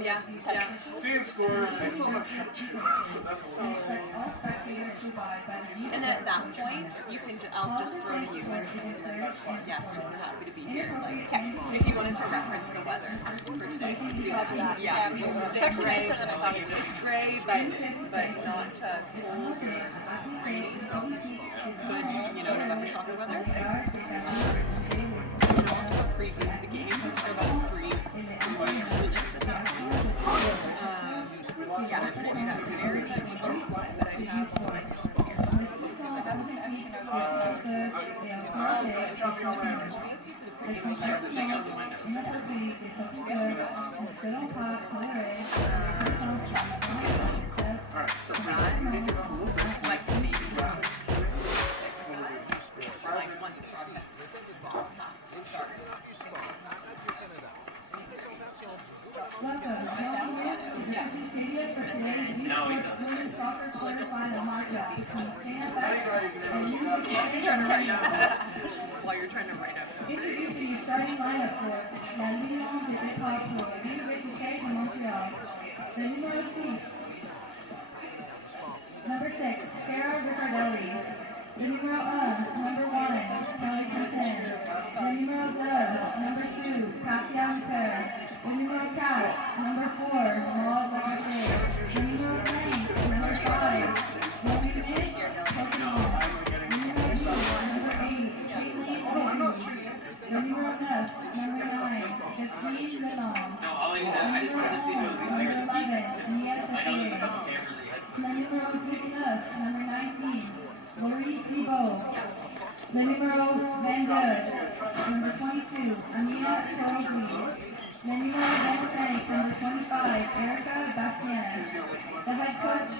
Yeah. Seeing score, I still don't catch you, so that's a little. And at that point, you can. I'll just throw to you. Yeah, super happy to be here. Like, if you wanted to reference the weather for today, you have that. Yeah, it's actually nicer than I thought it would. It's gray, but not cold or rainy. So good, November soccer weather. Preview the game for about 3 minutes. Yeah, we'll do that soon. Eric, but I have while you're trying to write up. Introducing your starting lineup for La Union de Départ pour l'Université de Montréal. The numero 6. Number 6, Sarah Riccardelli. The numero 1, number 1, Kelly Quintin. The numero 2, number 2, Katia Leclerc. The numero 4, number 4, Maud Lagarde. The numero 5, number 5, Marie Nick Pokemon. The numero 6, number 8, Caitlin Cousins. The numero 9, number 9, Justine Lalonde. No, all I said, I just wanted to see if it was Number 11, Nieta I know there's a Teixeira. couple cameras that The numero 19, number 19, Laurie Thibault. The numero 22, number 22, Amina Crosby. The numero 26, number 25, Erica Bastien. The head coach,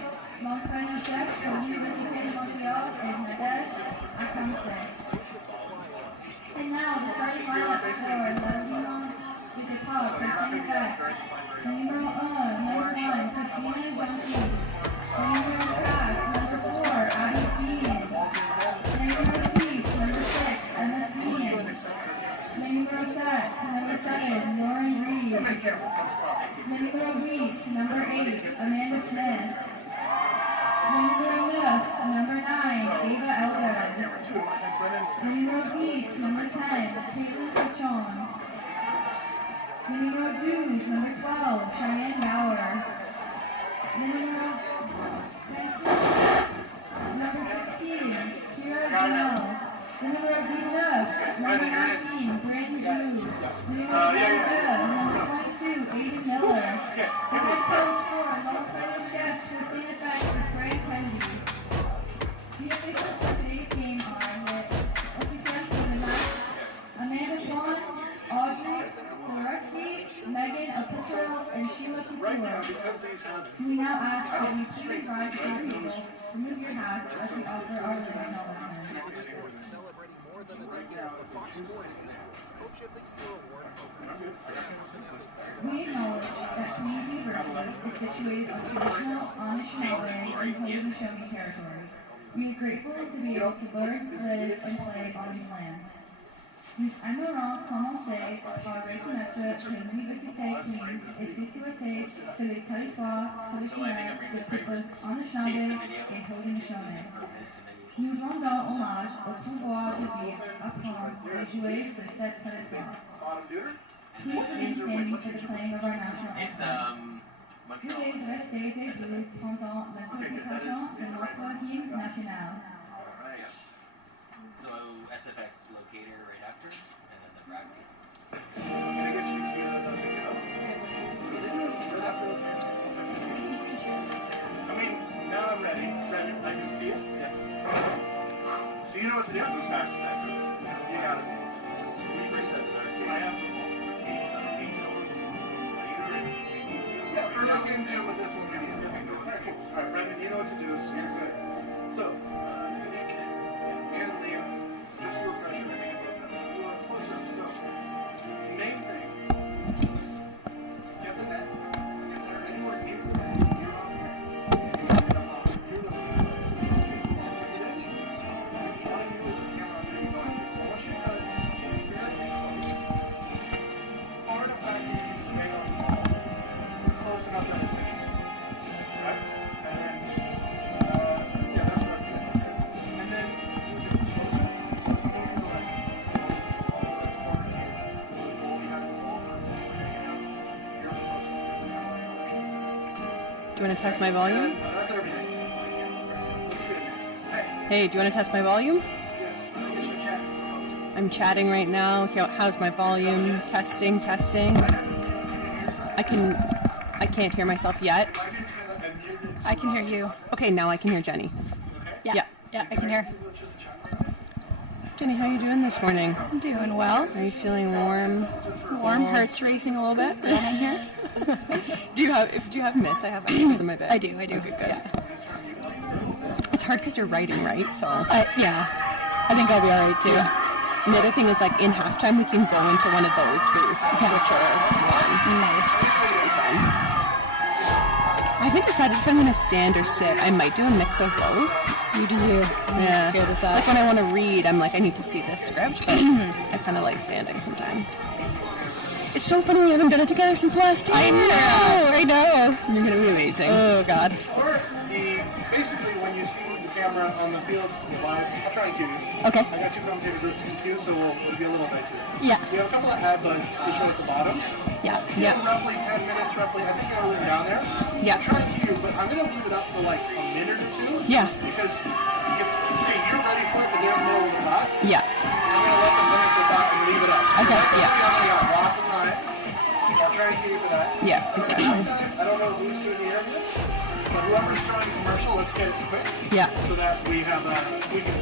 l'entraîneur chef for l'Université de Montréal is Nadège Akamse. And now the starting lineup for La Union de Départ for Senegal. The numero 1, number 1, Christina Jonty. The numero 5, number 4, Abby Smeen. The numero 6, number 6, Emma Smeen. The numero 6, number 7, Lauren Reed. The numero 8, number 8, Amanda Smith. The numero 9, number 9, Ava Elder. The numero 10, number 10, Caitlin Cochon. The numero 12, number 12, Cheyenne Bauer. The numero 16, Kira Joel. The numero 19, number 19, Brandon Drew. The numero 22, Aiden Miller. The head coach for Long Chefs for Santa Fe is Greg Kennedy. The officials for today's game are officials for the match, Amanda Kwan, Audrey Korecki, Megan Aputro, and Sheila Couture. We now ask that you please rise to our table, remove your hats as we offer our learning acknowledgement. Celebrating more than a decade of the Fox Sports Coach of the Year Award program. We acknowledge that Queens University is situated on traditional Anishinaabe and Haudenosaunee territory. We are grateful to be able to learn, live, and play on these lands. Nous aimerons commencer par reconnaître que l'Université Queens est située sur le territoire traditionnel des peuples Anishinaabe et Haudenosaunee. Nous rendons hommage au pouvoir de vivre, apprendre et jouer sur cette territoire. Please remain standing for the playing of our national anthem. Veuillez rester debout pendant l'interprétation de notre hymne national. So SFX locator right after, and then the drag beat. I'm gonna get you to do those as we go. I mean, now I'm ready. I can see it. Yeah. So you know what to do? Move past that. You got it. I have the ball. Yeah, first I'm going to do with this one video. Alright, cool. Alright, Brendan, you know what to do. So you're good. So, and Liam, just for refresher, I think it's a little closer. So, main thing. Get the net. If they're anywhere in the net, you're on here. You can sit up on it. You're looking at it. All you do is the camera on there. So I want you to cut very close. Far enough back that you can stay on the ball. you want to test my volume? That's everything. Looks good. Hey. Hey, do you want to test my volume? Yes. I guess you're chatting. I'm chatting right now. How's my volume? Testing. I can't hear myself yet. I can hear you. Okay, now I can hear Jenny. Yeah, I can hear. Jenny, how are you doing this morning? I'm doing well. Are you feeling warm? Warm, heart's racing a little bit running here. Do you have mitts? I have extras in my bed. I do. Okay, good. Yeah. It's hard because you're writing, right? So Yeah. I think I'll be all right too. And the other thing is, like, in halftime, we can go into one of those booths, which are fun. Nice. It's really fun. I haven't decided if I'm going to stand or sit. I might do a mix of both. You do you. Yeah. Good with that. Like when I want to read, I'm like, I need to see this script, but I kind of like standing sometimes. It's so funny we haven't done it together since last year. I know. You're going to be amazing. Oh, God. Or basically when you see the camera on the field live, I'll try and cue you. Okay. I got 2 commentator groups in queue, so it'll be a little dicey. Yeah. We have a couple of ad buds to show at the bottom. Yeah. Yeah. Roughly 10 minutes, I think I have written down there. Yeah. I'll try and cue, but I'm going to leave it up for like a minute or 2. Yeah. Because if, say, you're ready for it, but they're in the middle of the lot, Yeah. I'm going to let them finish their thought and leave it up. Okay, So yeah. we got lots of time. I'll try and cue you for that. Yeah, exactly. I don't know who's doing the interview, but whoever's starting the commercial, let's get it quick. Yeah. So that we have we can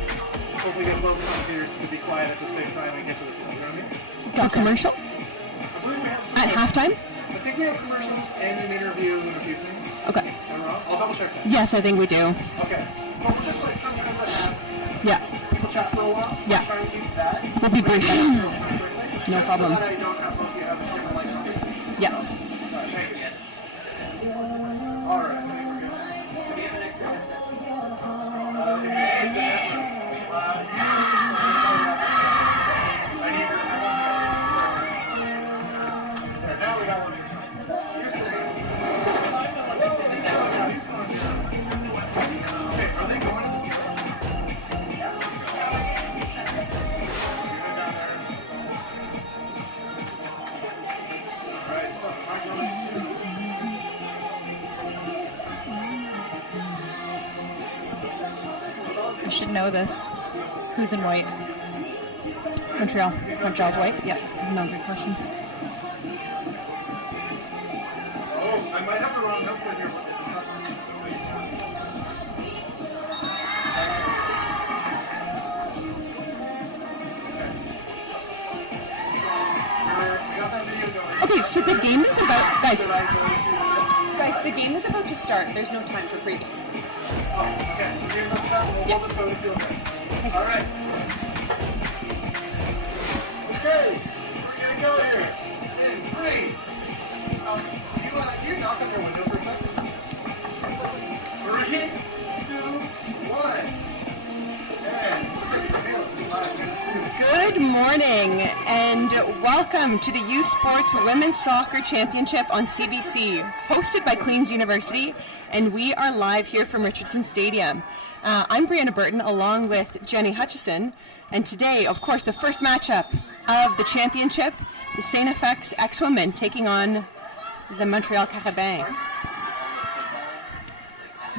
hopefully get both commentators to be quiet at the same time and get to the field. You know what I mean? Got commercial? I believe we have some. At halftime? I think we have commercials and an interview and a few things. Okay. Am I wrong? I'll double check that. Yes, I think we do. Okay. Well, just like sometimes I have Yeah. people chat for a while. Yeah. Try and keep that. We'll be brief. No problem. So that I don't have both you have different like conversations. Yeah. Thank you. All right. I should know this. Who's in white? Montreal. Montreal's white? Yeah. No, good question. Oh, I might have the wrong number here. Okay, so the game is about... Guys, the game is about to start. There's no time for pregame. Okay, so game looks up, we'll just go to the field. All right. Okay, we're gonna go here in 3. You knock on your window for a second. 3, 2, 1. And we're gonna field. 5, 2. Good morning and welcome to the U Sports Women's Soccer Championship on CBC, hosted by Queen's University, and we are live here from Richardson Stadium. I'm Brianna Burton along with Jenny Hutchison, and today, of course, the first matchup of the championship, the St. FX X-Women taking on the Montreal Carabins.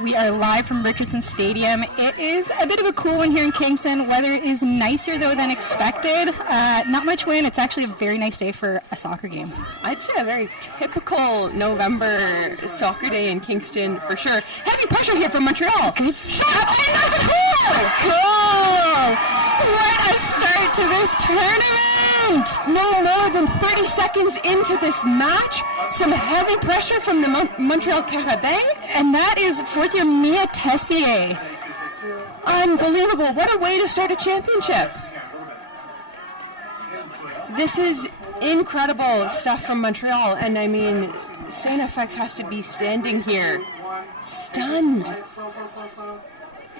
We are live from Richardson Stadium. It is a bit of a cool one here in Kingston. Weather is nicer, though, than expected. Not much wind. It's actually a very nice day for a soccer game. I'd say a very typical November soccer day in Kingston for sure. Heavy pressure here from Montreal. Good Shot and that's a goal! Cool! What a start to this tournament! No more than 30 seconds into this match. Some heavy pressure from the Montreal Carabins. And that is fourth year Mia Tessier. Unbelievable. What a way to start a championship. This is incredible stuff from Montreal. And I mean, St. FX has to be standing here stunned.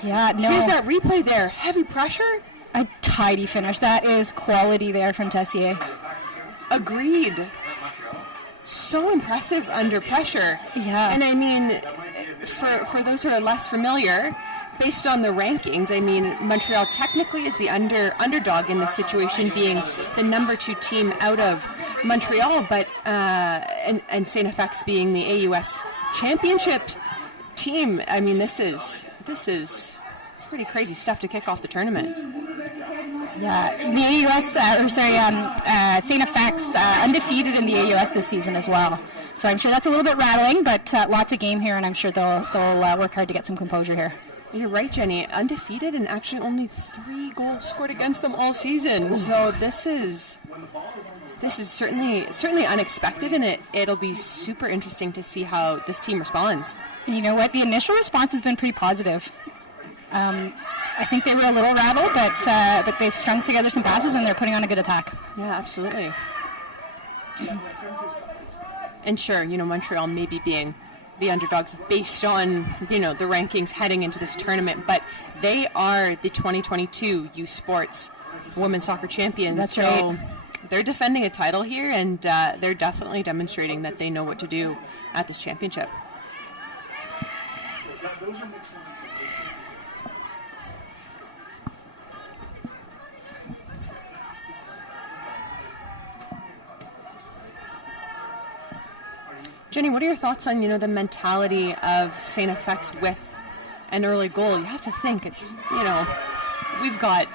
Yeah, no. Here's that replay there. Heavy pressure. A tidy finish. That is quality there from Tessier. Agreed. So impressive under pressure. Yeah. And I mean, for those who are less familiar, based on the rankings, I mean, Montreal technically is the underdog in this situation, being the number 2 team out of Montreal, but and St. FX being the AUS championship team, I mean, this is pretty crazy stuff to kick off the tournament. Yeah, the AUS, St. FX, undefeated in the AUS this season as well. So I'm sure that's a little bit rattling, but lots of game here, and I'm sure they'll work hard to get some composure here. You're right, Jenny. Undefeated and actually only 3 goals scored against them all season. So this is certainly unexpected, and it'll be super interesting to see how this team responds. And you know what? The initial response has been pretty positive. I think they were a little rattled, but they've strung together some passes and they're putting on a good attack. Yeah, absolutely. And sure, Montreal maybe being the underdogs based on, the rankings heading into this tournament, but they are the 2022 U Sports Women's Soccer Champions. That's so right. They're defending a title here, and they're definitely demonstrating that they know what to do at this championship. Jenny, what are your thoughts on, the mentality of St. FX with an early goal? You have to think it's, we've got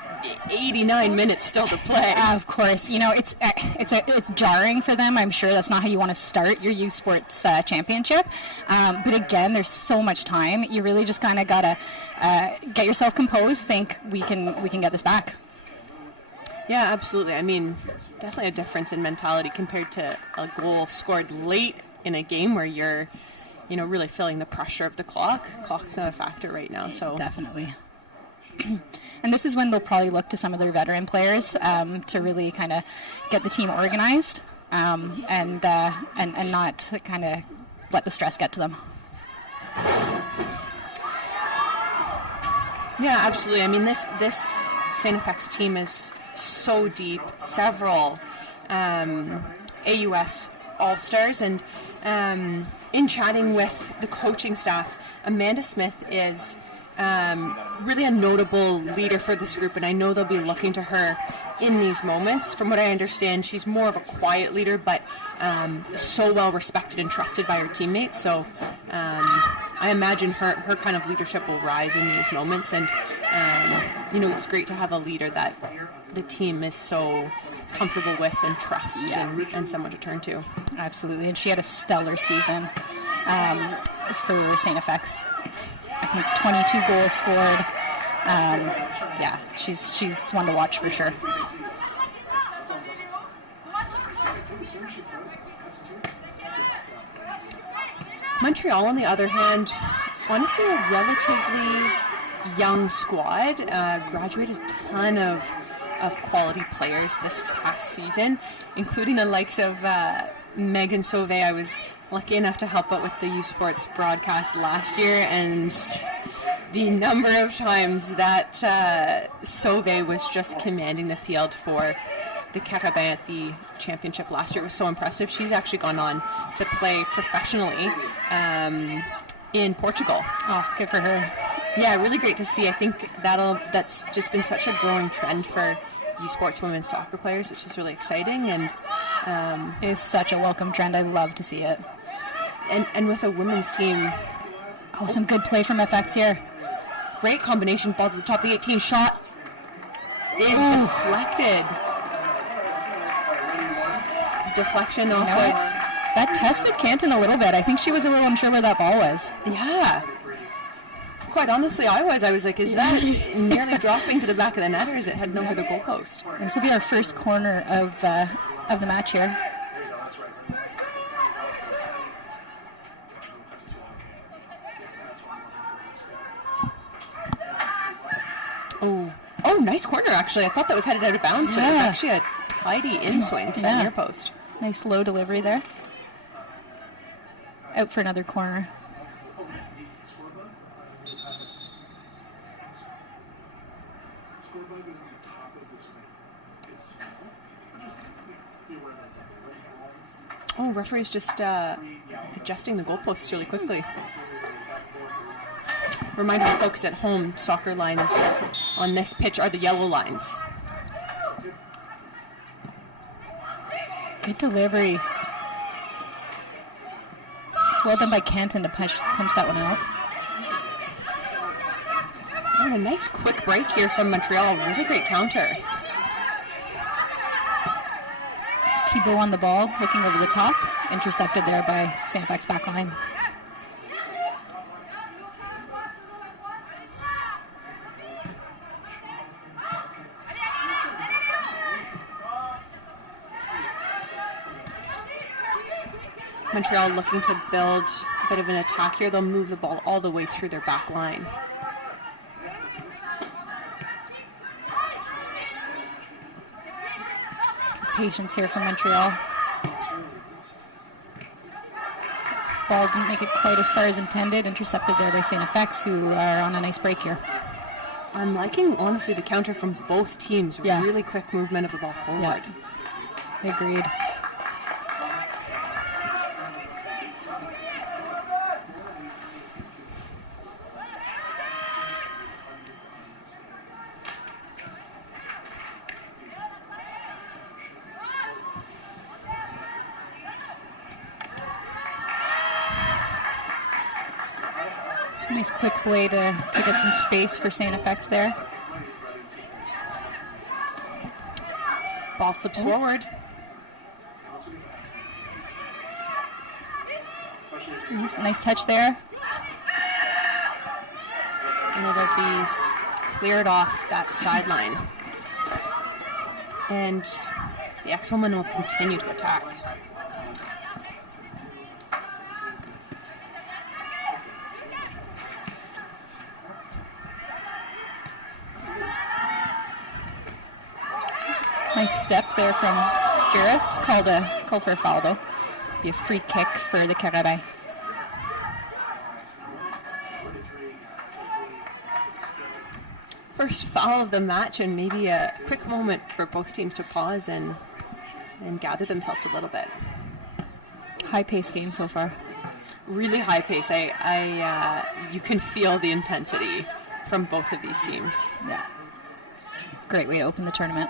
89 minutes still to play. Of course, it's jarring for them. I'm sure that's not how you want to start your U Sports Championship. But again, there's so much time. You really just kind of gotta get yourself composed. Think we can get this back. Yeah, absolutely. I mean, definitely a difference in mentality compared to a goal scored late in a game where you're, really feeling the pressure of the clock. Clock's not a factor right now, so definitely. And this is when they'll probably look to some of their veteran players to really kind of get the team organized and not kind of let the stress get to them. Yeah, absolutely. I mean, this St. FX team is so deep. Several AUS All-Stars, and in chatting with the coaching staff, Amanda Smith is really a notable leader for this group, and I know they'll be looking to her in these moments. From what I understand, she's more of a quiet leader, but so well respected and trusted by her teammates. So I imagine her kind of leadership will rise in these moments, and it's great to have a leader that the team is so comfortable with and trusts, and someone to turn to. Absolutely, and she had a stellar season for St. FX. I think 22 goals scored. She's one to watch for sure. Montreal, on the other hand, honestly a relatively young squad. Graduated a ton of quality players this past season, including the likes of Megan Sauvé. I was lucky enough to help out with the U Sports broadcast last year, and the number of times that Sauvé was just commanding the field for the Carabin at the championship last year was so impressive. She's actually gone on to play professionally in Portugal. Oh, good for her. Yeah, really great to see. I think that's just been such a growing trend for U Sports women's soccer players, which is really exciting, and it is such a welcome trend. I love to see it. And with a women's team, some good play from FX here. Great combination, balls at the top of the 18, shot is deflected. Deflection off of... That tested Canton a little bit. I think she was a little unsure where that ball was. Yeah. Quite honestly, I was like, is that nearly dropping to the back of the net, or is it heading over the goalpost? This will be our first corner of the match here. Oh, nice corner, actually. I thought that was headed out of bounds, but it was actually a tidy in-swing to that near post. Nice low delivery there. Out for another corner. Oh, referee's just adjusting the goalposts really quickly. Reminder to folks at home, soccer lines on this pitch are the yellow lines. Good delivery. Well done by Canton to punch that one out. And a nice quick break here from Montreal. Really great counter. It's Thibault on the ball, looking over the top. Intercepted there by St. FX backline. Montreal looking to build a bit of an attack here. They'll move the ball all the way through their back line. Patience here from Montreal. Ball didn't make it quite as far as intended. Intercepted there by St. FX, who are on a nice break here. I'm liking, honestly, the counter from both teams. Yeah. Really quick movement of the ball forward. Agreed. It's a nice quick play to get some space for St. FX there. Ball slips forward. Nice touch there. And it'll be cleared off that sideline. And the X-Woman will continue to attack. Nice step there from Juris. Called for a foul though. Be a free kick for the Carabin. First foul of the match, and maybe a quick moment for both teams to pause and gather themselves a little bit. High-paced game so far. Really high pace. You can feel the intensity from both of these teams. Yeah. Great way to open the tournament.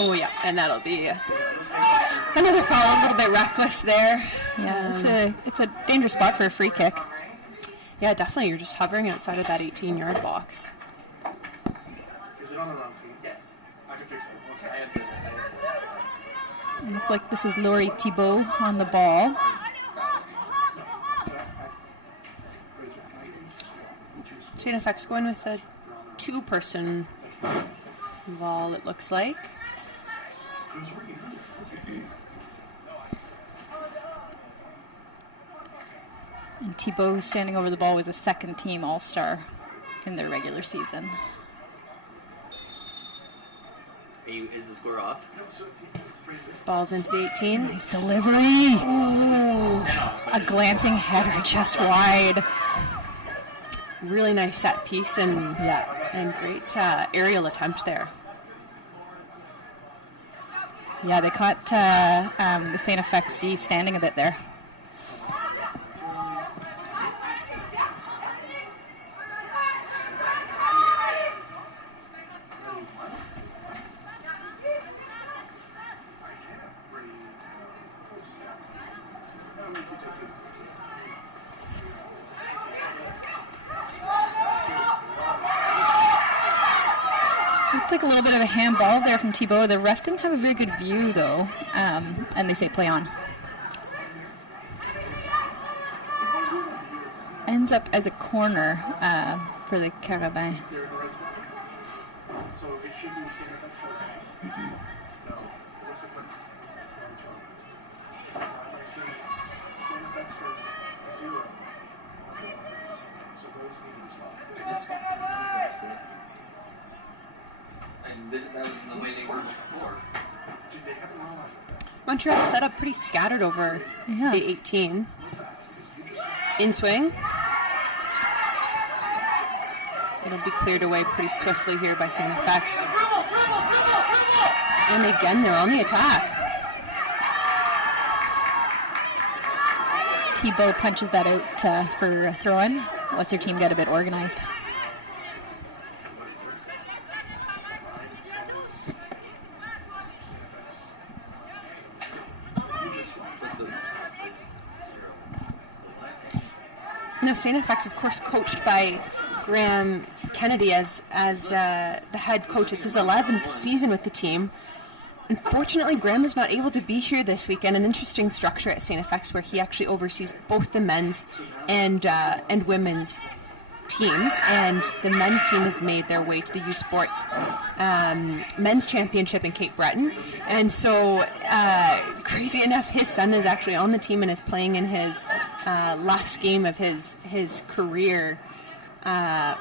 Oh yeah, and that'll be another foul. A little bit reckless there. Yeah, it's a dangerous spot for a free kick. Yeah, definitely. You're just hovering outside of that 18-yard box. Is it on the wrong team? Yes. I can fix it. Looks like this is Laurie Thibault on the ball. St. FX going with a two-person ball, it looks like. And Thibault, who's standing over the ball, was a second-team All-Star in their regular season. Is the score off? Ball's into the 18. Nice delivery. Ooh, a glancing header just wide. Really nice set piece and great aerial attempt there. Yeah, they caught the St. FX D standing a bit there. Looked like a little bit of a handball there from Thibault. The ref didn't have a very good view, though, and they say play on. Ends up as a corner for the Carabin. So it should be St. FX. No, it looks like that's wrong. My St. FX says 0. So those need to be swapped. And that was the way they were before. Did they have it wrong? Montreal set up pretty scattered over the 18. In swing. It'll be cleared away pretty swiftly here by St. FX. And again, they're on the attack. Thibault punches that out for a throw-in. Lets their team get a bit organized. St. FX, of course, coached by Graham Kennedy as the head coach. It's his 11th season with the team. Unfortunately, Graham was not able to be here this weekend. An interesting structure at St. FX where he actually oversees both the men's and women's teams, and the men's team has made their way to the U Sports men's championship in Cape Breton, and so crazy enough, his son is actually on the team and is playing in his last game of his career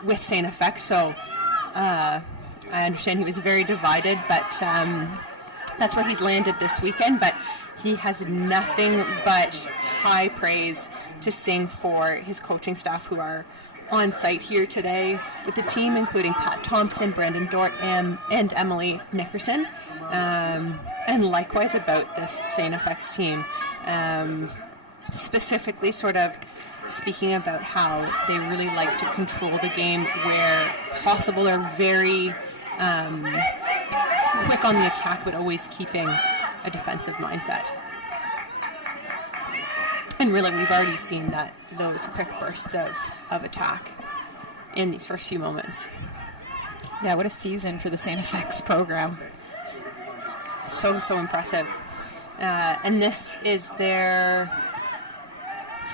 with St. FX. So I understand he was very divided, but that's where he's landed this weekend. But he has nothing but high praise to sing for his coaching staff, who are on site here today with the team, including Pat Thompson, Brandon Dort, and Emily Nickerson, and likewise about this St. FX team, specifically sort of speaking about how they really like to control the game where possible. They're very quick on the attack, but always keeping a defensive mindset. And really, we've already seen those quick bursts of attack in these first few moments. Yeah, what a season for the St. FX program. So impressive. And this is their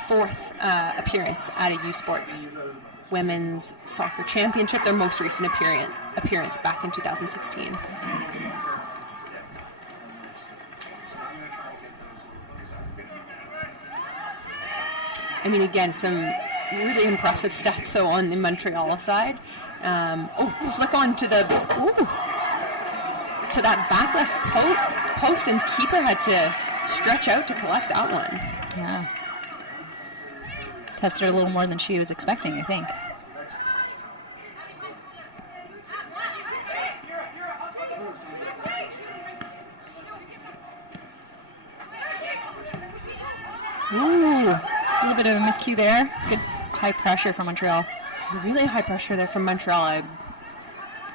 fourth appearance at a U Sports Women's Soccer Championship, their most recent appearance back in 2016. I mean, again, some really impressive stats, though, on the Montreal side. Flick on to that back left post, and keeper had to stretch out to collect that one. Yeah. Tested her a little more than she was expecting, I think. Ooh, a little bit of a miscue there. Good high pressure from Montreal. Really high pressure there from Montreal.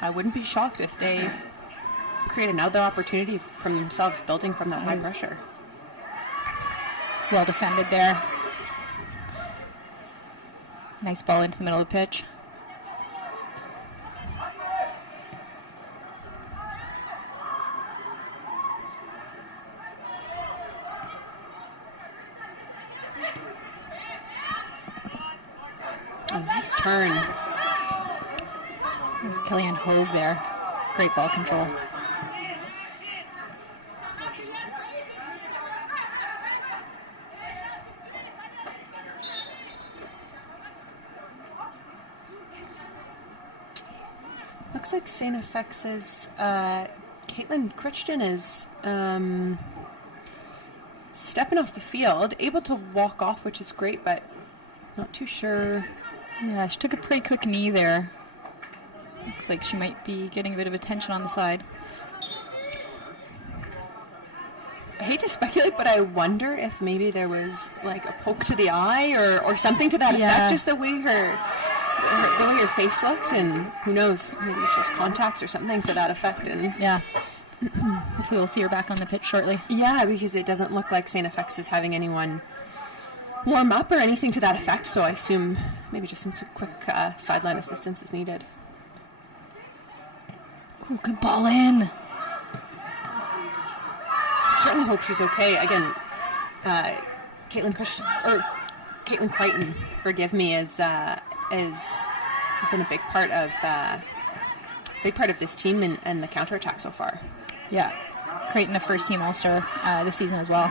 I wouldn't be shocked if they create another opportunity from themselves, building from that high pressure. Well defended there. Nice ball into the middle of the pitch. A nice turn. There's Kellyanne Hogue there. Great ball control. Looks like St. FX's Caitlin Crichton is stepping off the field, able to walk off, which is great, but not too sure. Yeah, she took a pretty quick knee there. Looks like she might be getting a bit of attention on the side. I hate to speculate, but I wonder if maybe there was like a poke to the eye or something to that effect, just the way her face looked, and who knows, maybe it's just contacts or something to that effect. And yeah, hopefully we'll see her back on the pitch shortly. Yeah, because it doesn't look like St. FX is having anyone warm up or anything to that effect, so I assume maybe just some quick sideline assistance is needed. Oh, good ball in. Certainly hope she's okay. Again, Caitlin Crichton, forgive me, has been a big part of this team and the counterattack so far. Yeah, Crichton, a first-team All-Star this season as well.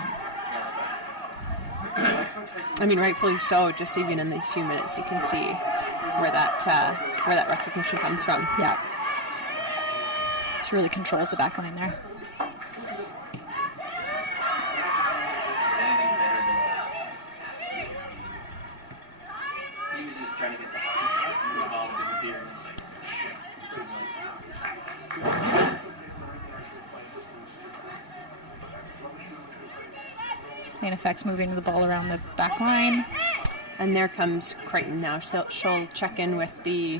I mean, rightfully so. Just even in these few minutes, you can see where that recognition comes from. Yeah, she really controls the back line there. He was just trying to get the hockey shot, and the ball would disappear, and it's St. FX moving the ball around the back line. And there comes Crichton now. She'll check in with the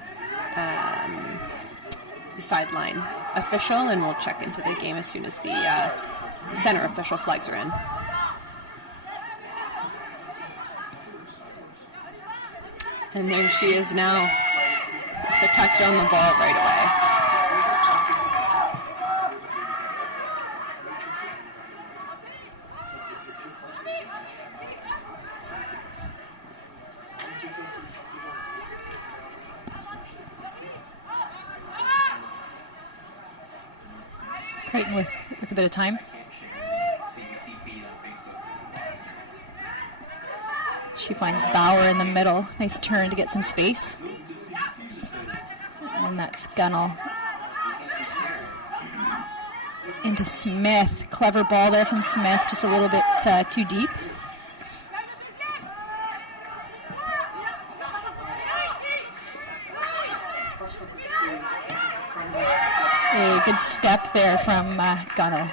sideline official, and we'll check into the game as soon as the center official flags are in. And there she is now. The touch on the ball right away. Creighton with a bit of time. She finds Bauer in the middle. Nice turn to get some space. And that's Gunnell into Smith. Clever ball there from Smith, just a little bit too deep. A good step there from Gunnell.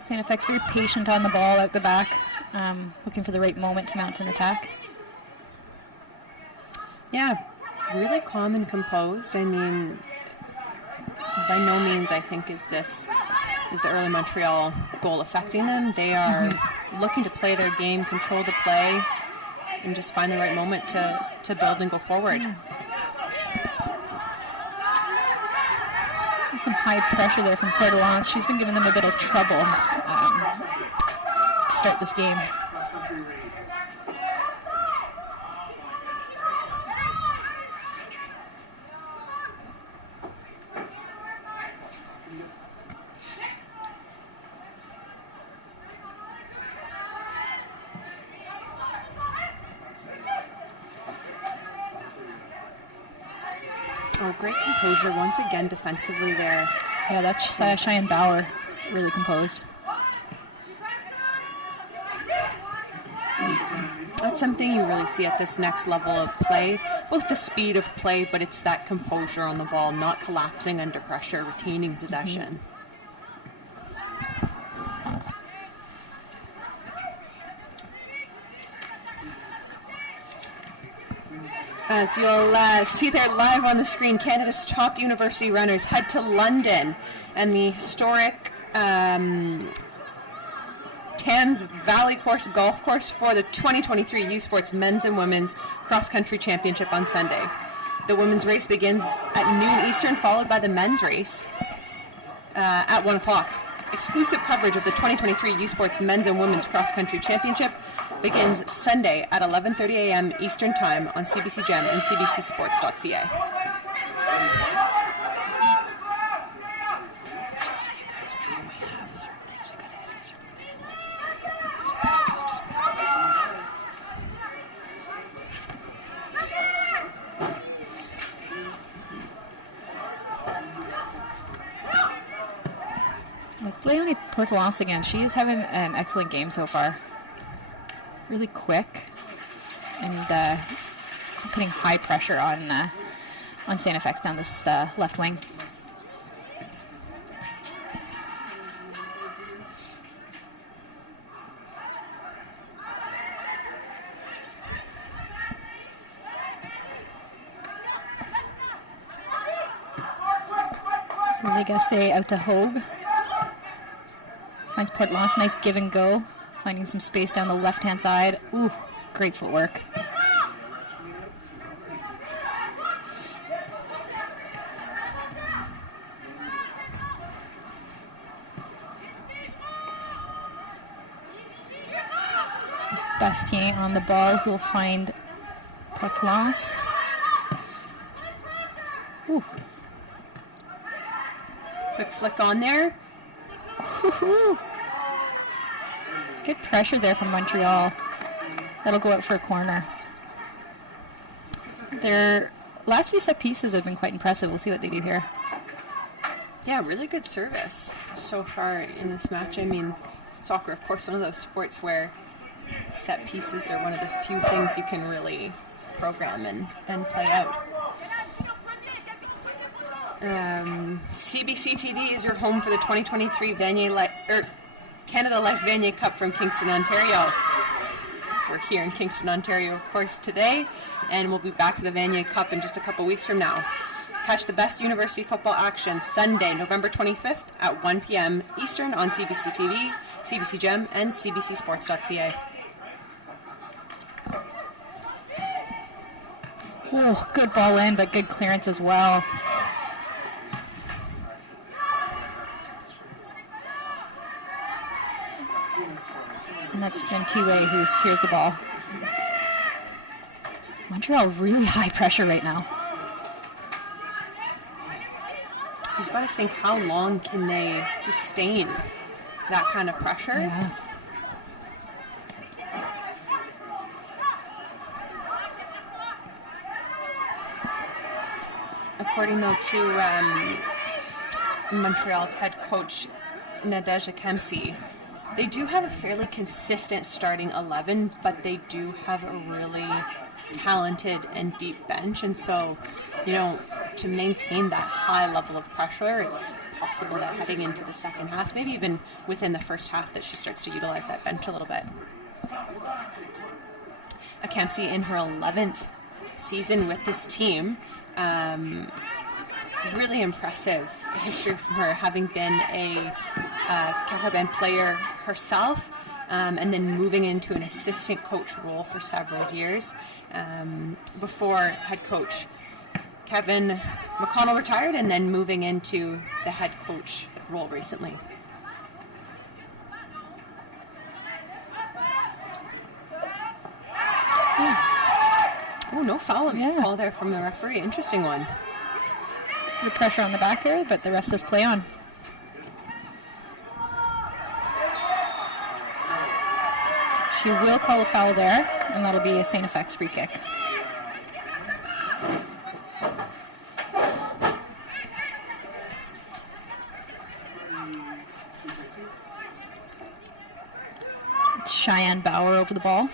St. FX very patient on the ball at the back, looking for the right moment to mount an attack. Yeah, really calm and composed. I mean, by no means, I think, is the early Montreal goal affecting them. They are looking to play their game, control the play, and just find the right moment to build and go forward. Some high pressure there from Portelance. She's been giving them a bit of trouble to start this game. Oh, great composure once again defensively there. Yeah, that's Cheyenne Bauer, really composed. That's something you really see at this next level of play, both the speed of play, but it's that composure on the ball, not collapsing under pressure, retaining possession. As you'll see there live on the screen, Canada's top university runners head to London and the historic Thames Valley Course Golf Course for the 2023 U Sports Men's and Women's Cross Country Championship on Sunday. The women's race begins at noon Eastern, followed by the men's race at 1 o'clock. Exclusive coverage of the 2023 U Sports Men's and Women's Cross Country Championship begins Sunday at 11:30 a.m. Eastern Time on CBC Gem and cbcsports.ca. It's Leonie Portelance again. She's having an excellent game so far. Really quick and putting high pressure on St. FX down this left wing. So Legacy out to Hogue. Finds Portelance, nice give and go. Finding some space down the left-hand side. Ooh, great footwork. This is Bastien on the ball, who will find Portelance. Ooh. Quick flick on there. Woo-hoo. Good pressure there from Montreal. That'll go out for a corner. Their last few set pieces have been quite impressive. We'll see what they do here. Yeah, really good service so far in this match. I mean, soccer, of course, one of those sports where set pieces are one of the few things you can really program and play out. CBC TV is your home for the 2023 Vanier Canada Life Vanier Cup from Kingston, Ontario. We're here in Kingston, Ontario, of course, today, and we'll be back for the Vanier Cup in just a couple weeks from now. Catch the best university football action Sunday, November 25th at 1 p.m. Eastern on CBC TV, CBC Gem, and cbcsports.ca. Oh, good ball in, but good clearance as well. And that's Gentile who secures the ball. Montreal really high pressure right now. You've got to think, how long can they sustain that kind of pressure? Yeah. According, though, to Montreal's head coach, Nadezhda Kempsey, they do have a fairly consistent starting 11, but they do have a really talented and deep bench. And so, to maintain that high level of pressure, it's possible that heading into the second half, maybe even within the first half, that she starts to utilize that bench a little bit. Kempsey in her 11th season with this team. Really impressive history from her, having been a Carabin player herself, and then moving into an assistant coach role for several years before head coach Kevin McConnell retired, and then moving into the head coach role recently. Oh, no foul call there from the referee. Interesting one. Good pressure on the back here, but the ref says play on. She will call a foul there, and that'll be a St. FX free kick. It's Cheyenne Bauer over the ball.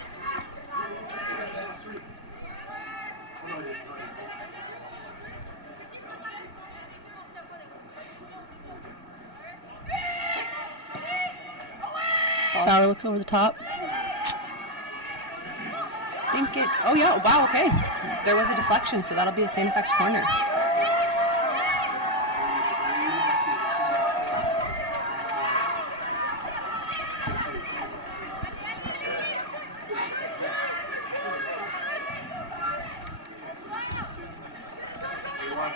Bauer looks over the top. Oh yeah, wow, okay. There was a deflection, so that'll be a St. FX corner.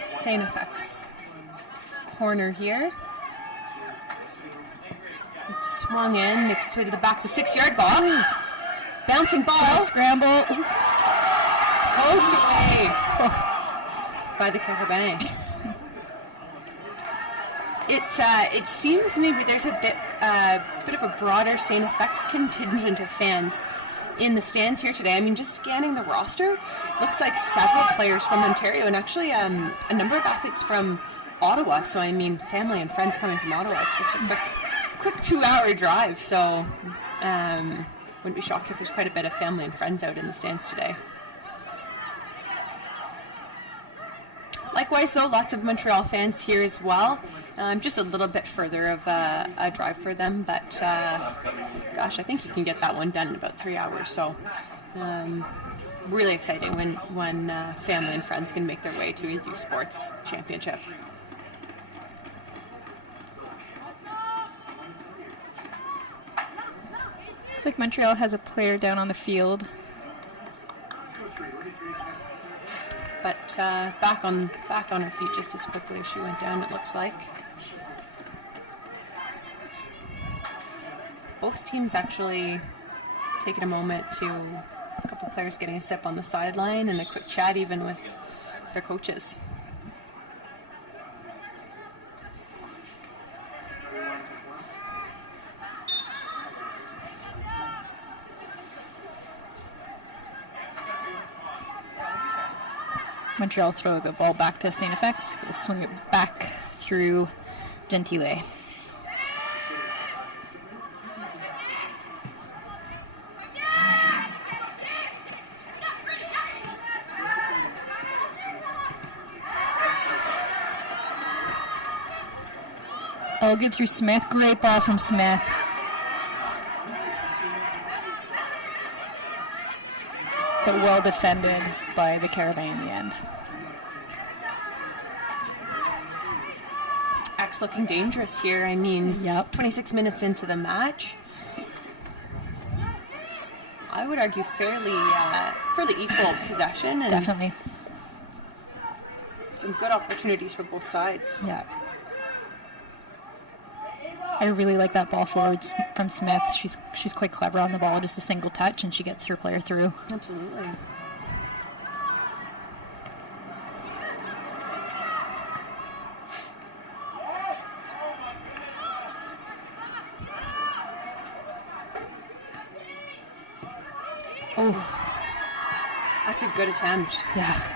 St. FX corner here. It's swung in, makes its way to the back of the 6-yard box. Bouncing ball. Scramble. Poked away by the Carabin. It seems maybe there's a bit of a broader St. FX contingent of fans in the stands here today. I mean, just scanning the roster, looks like several players from Ontario, and actually a number of athletes from Ottawa. So I mean, family and friends coming from Ottawa. It's just a quick 2-hour drive. So wouldn't be shocked if there's quite a bit of family and friends out in the stands today. Likewise, though, lots of Montreal fans here as well. Just a little bit further of a drive for them, but gosh, I think you can get that one done in about 3 hours. So really exciting when family and friends can make their way to a youth sports championship. Looks like Montreal has a player down on the field. But back on her feet just as quickly as she went down, it looks like. Both teams actually taking a moment to, a couple players getting a sip on the sideline and a quick chat even with their coaches. Montreal throw the ball back to St. FX. We'll swing it back through Gentile. Oh, good through Smith. Great ball from Smith. but well defended by the Carabin in the end. X looking dangerous here. I mean, Yep. 26 minutes into the match. I would argue fairly equal possession. And Definitely. some good opportunities for both sides. Yeah. I really like that ball forwards from Smith. She's quite clever on the ball, just a single touch, and she gets her player through. Absolutely. Oh, That's a good attempt. yeah.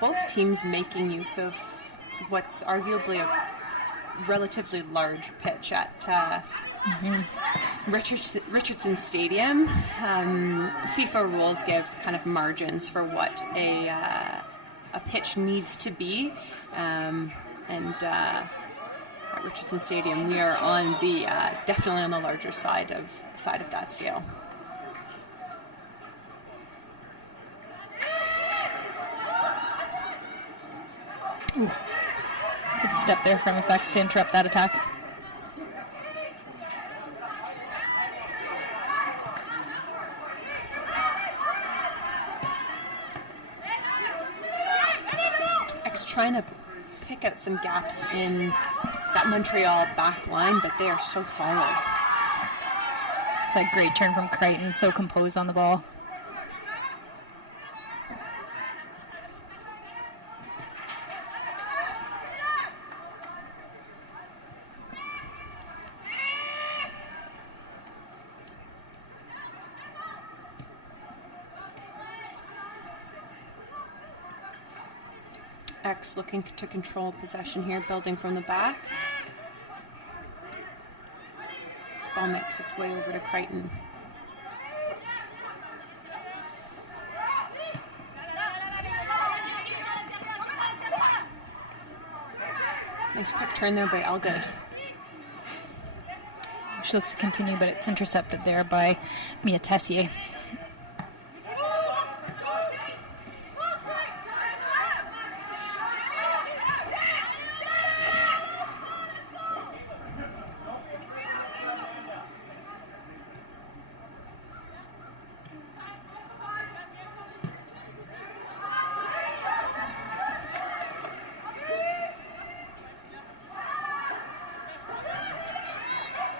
Both teams making use of what's arguably a relatively large pitch at Richardson Stadium. FIFA rules give kind of margins for what a pitch needs to be, and at Richardson Stadium we are on the definitely on the larger side of that scale. Ooh. Good step there from FX to interrupt that attack. X trying to pick out some gaps in that Montreal back line, but they are so solid. It's a great turn from Crichton, so composed on the ball. X looking to control possession here, building from the back. Ball makes its way over to Crichton. Nice quick turn there by Elgood. She looks to continue, but it's intercepted there by Mia Tessier.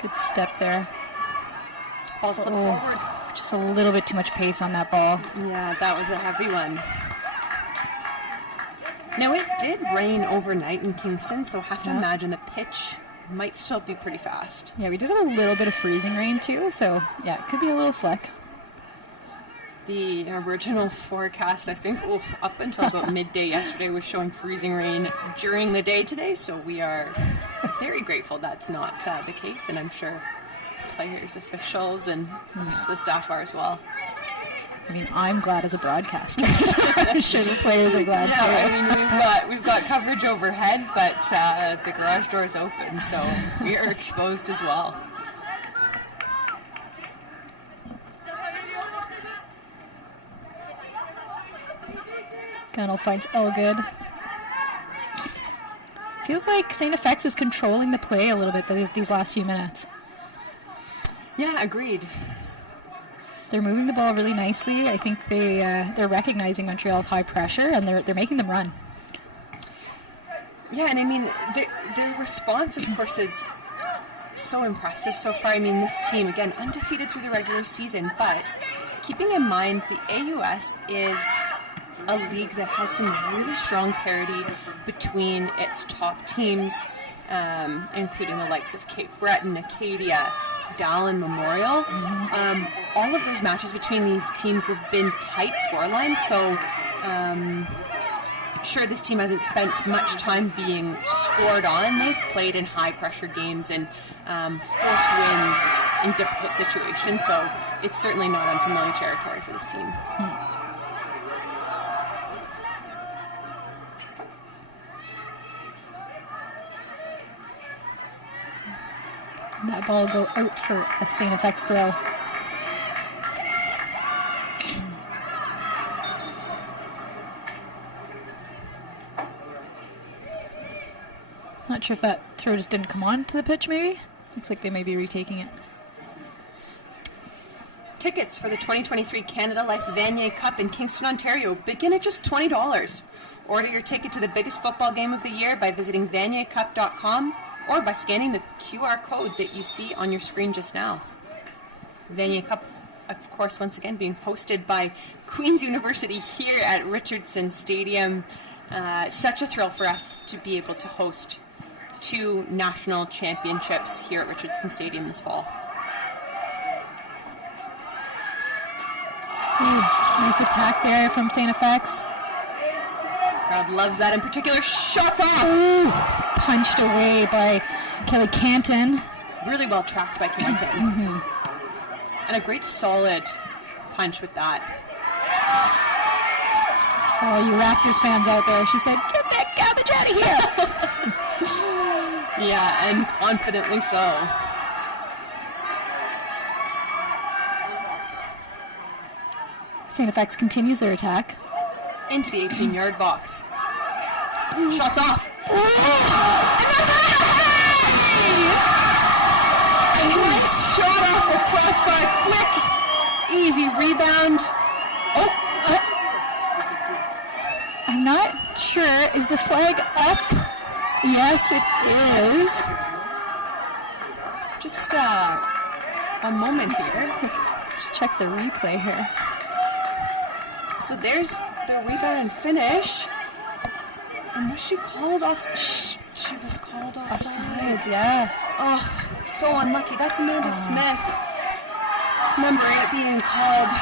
Good step there. Ball slipped forward. Just a little bit too much pace on that ball. Yeah, that was a heavy one. Now, it did rain overnight in Kingston, so I have to imagine the pitch might still be pretty fast. Yeah, we did have a little bit of freezing rain too, so yeah, it could be a little slick. The original forecast, I think, up until about midday yesterday was showing freezing rain during the day today, so we are very grateful that's not the case, and I'm sure players, officials, and the rest of the staff are as well. I mean, I'm glad as a broadcaster. I'm sure the players are glad too. I mean, we've got coverage overhead, but the garage door is open, so we are exposed as well. Gunnell finds Elgood. Feels like St. FX is controlling the play a little bit these last few minutes. Yeah, agreed. They're moving the ball really nicely. I think they're recognizing Montreal's high pressure, and they're making them run. Yeah, and I mean, their response, of course, is so impressive so far. I mean, this team, again, undefeated through the regular season, but keeping in mind the AUS is a league that has some really strong parity between its top teams, including the likes of Cape Breton, Acadia, Dallin, Memorial. All of those matches between these teams have been tight scorelines, so sure, this team hasn't spent much time being scored on. They've played in high-pressure games and forced wins in difficult situations, so it's certainly not unfamiliar territory for this team. That ball will go out for a St. FX throw. Not sure if that throw just didn't come on to the pitch, maybe. Looks like they may be retaking it. Tickets for the 2023 Canada Life Vanier Cup in Kingston, Ontario begin at just $20. Order your ticket to the biggest football game of the year by visiting vaniercup.com or by scanning the QR code that you see on your screen just now. Vanier Cup, of course, once again being hosted by Queen's University here at Richardson Stadium. Such a thrill for us to be able to host 2 national championships here at Richardson Stadium this fall. Nice attack there from St. FX. Crowd loves that in particular. Shots off! Ooh, punched away by Kelly Canton. Really well tracked by Canton. And a great solid punch with that. For all you Raptors fans out there, she said, "Get that garbage out of here!" Yeah, and confidently so. St. FX continues their attack. Into the 18-yard box. Shots off. And that's A nice shot off the crossbar. Quick, easy rebound. I'm not sure. Is the flag up? Yes, it is. Just a moment here. Just check the replay here. So there's the rebound and finish. And was she called off? She was called offside. Yeah. Oh, so unlucky. That's Amanda Smith. Remember it being called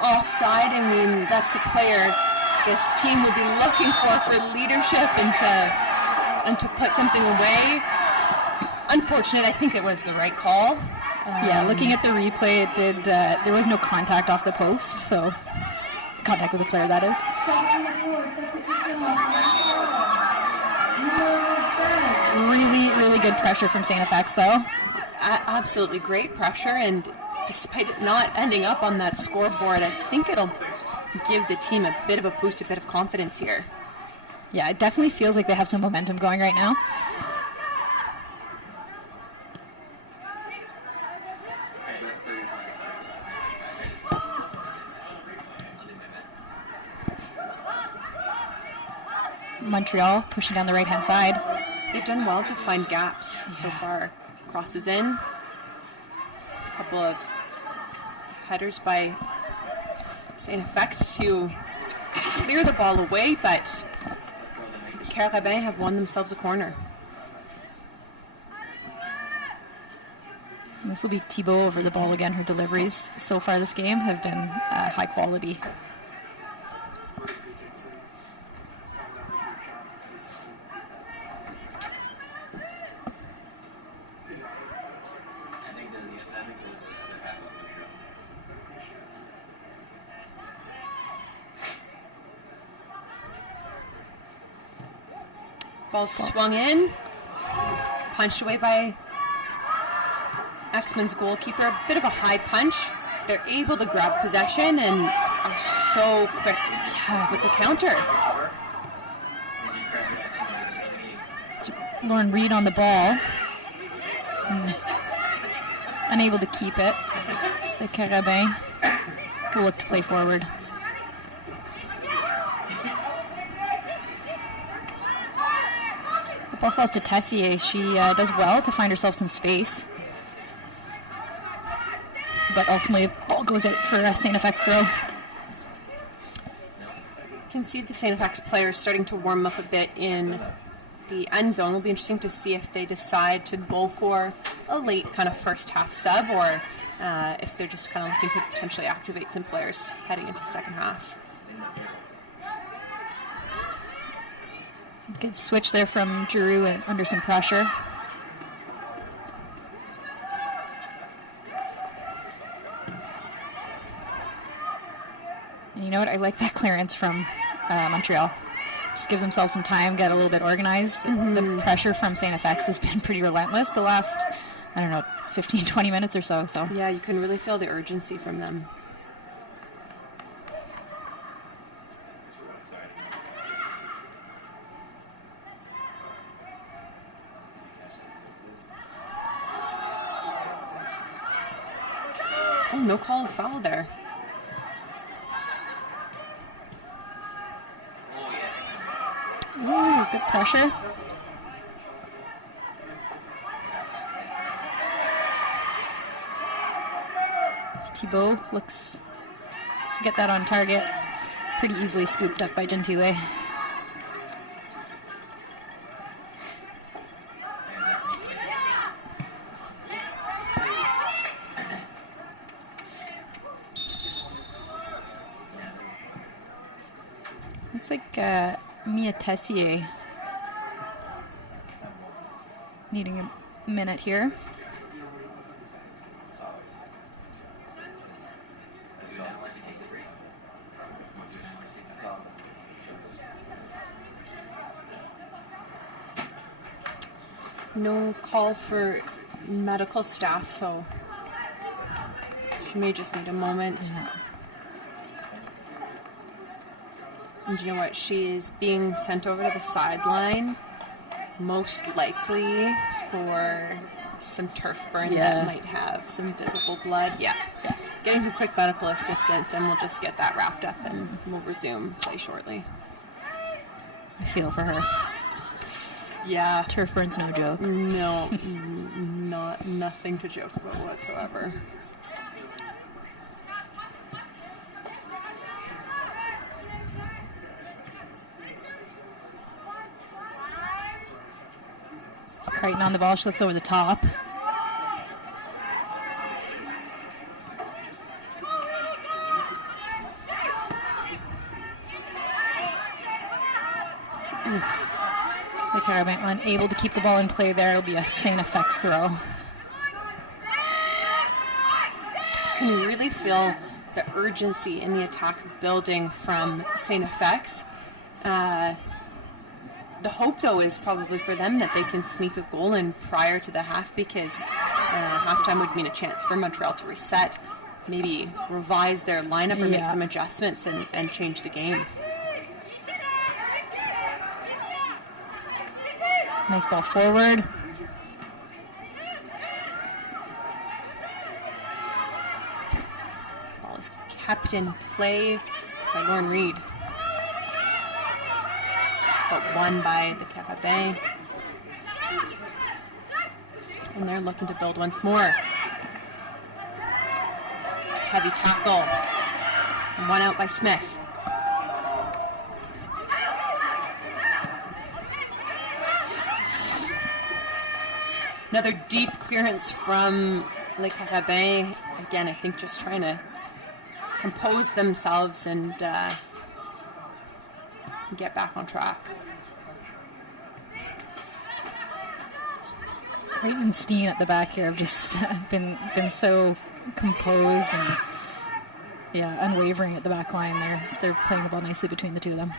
offside. I mean, that's the player this team would be looking for leadership and to put something away. Unfortunate. I think it was the right call. Yeah, looking at the replay, it did. There was no contact off the post, so contact with the player, that is. Really good pressure from St. FX, though. Absolutely great pressure, and despite it not ending up on that scoreboard, I think it'll give the team a bit of a boost, a bit of confidence here. Yeah, it definitely feels like they have some momentum going right now. Montreal pushing down the right-hand side. They've done well to find gaps so far. Crosses in. A couple of headers by St. FX to clear the ball away, but the Carabins have won themselves a corner. And this will be Thibault over the ball again. Her deliveries so far this game have been high quality. Ball swung in, punched away by Axman's goalkeeper. A bit of a high punch. They're able to grab possession and are so quick with the counter. It's Lauren Reed on the ball. Unable to keep it. The Carabins will look to play forward. The ball falls to Tessier. She does well to find herself some space. But ultimately, the ball goes out for a St. FX throw. Can see the St. FX players starting to warm up a bit in the end zone. It'll be interesting to see if they decide to go for a late kind of first half sub, or if they're just kind of looking to potentially activate some players heading into the second half. Good switch there from Giroux and under some pressure. And you know what? I like that clearance from Montreal. Just give themselves some time, get a little bit organized. The pressure from St. FX has been pretty relentless the last I don't know, 15, 20 minutes or so. So Yeah, you can really feel the urgency from them. Oh, no call of foul there. ooh, good pressure. Thibault looks to get that on target. Pretty easily scooped up by Gentile. Looks like Mia Tessier needing a minute here. No call for medical staff, so she may just need a moment. And you know what? She is being sent over to the sideline, most likely for some turf burn that might have some visible blood. Yeah. Getting some quick medical assistance, and we'll just get that wrapped up, and we'll resume play shortly. I feel for her. Yeah. Turf burn's no joke. No, nothing to joke about whatsoever. Crichton on the ball. She looks over the top. The Carabin unable to keep the ball in play there. It'll be a St. FX throw. You can really feel the urgency in the attack building from St. FX. The hope, though, is probably for them that they can sneak a goal in prior to the half, because halftime would mean a chance for Montreal to reset, maybe revise their lineup or make some adjustments and change the game. Nice ball forward. Ball is kept in play by Lauren Reed, but won by the Carabin. And they're looking to build once more. Heavy tackle. One out by Smith. Another deep clearance from Le Carabin. Again, I think just trying to compose themselves and get back on track. Crichton and Steen at the back here have just been so composed and unwavering at the back line. They're playing the ball nicely between the two of them.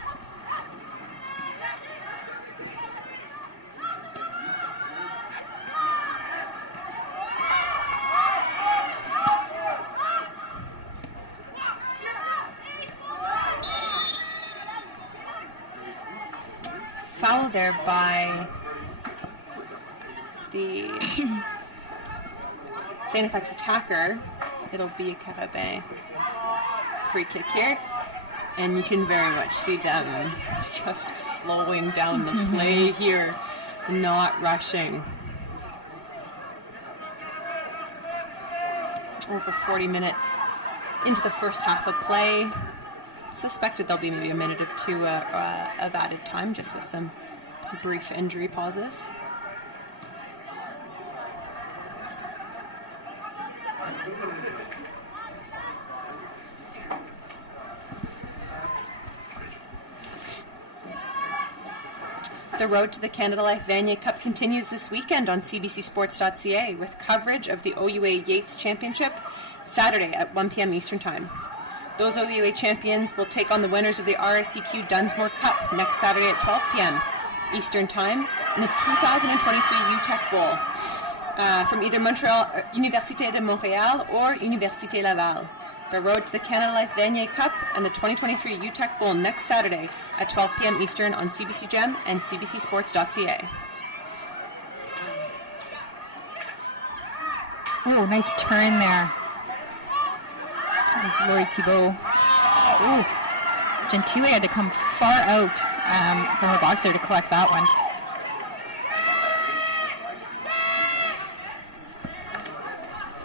Foul there by the St. FX attacker. It'll be a Carabin free kick here. And you can very much see them just slowing down the play here, not rushing. Over 40 minutes into the first half of play. Suspected there'll be maybe a minute or two of added time, just with some brief injury pauses. The road to the Canada Life Vanier Cup continues this weekend on cbcsports.ca with coverage of the OUA Yates Championship Saturday at 1 p.m. Eastern Time. Those OUA champions will take on the winners of the RSCQ Dunsmore Cup next Saturday at 12 p.m. Eastern Time in the 2023 UTEC Bowl. from either Université de Montréal or Université Laval. The road to the Canada Life Vanier Cup and the 2023 UTEC Bowl next Saturday at 12 p.m. Eastern on CBC Gem and cbcsports.ca. Oh, nice turn there. That was Laurie Thibault. Ooh. Gentile had to come far out from her box there to collect that one.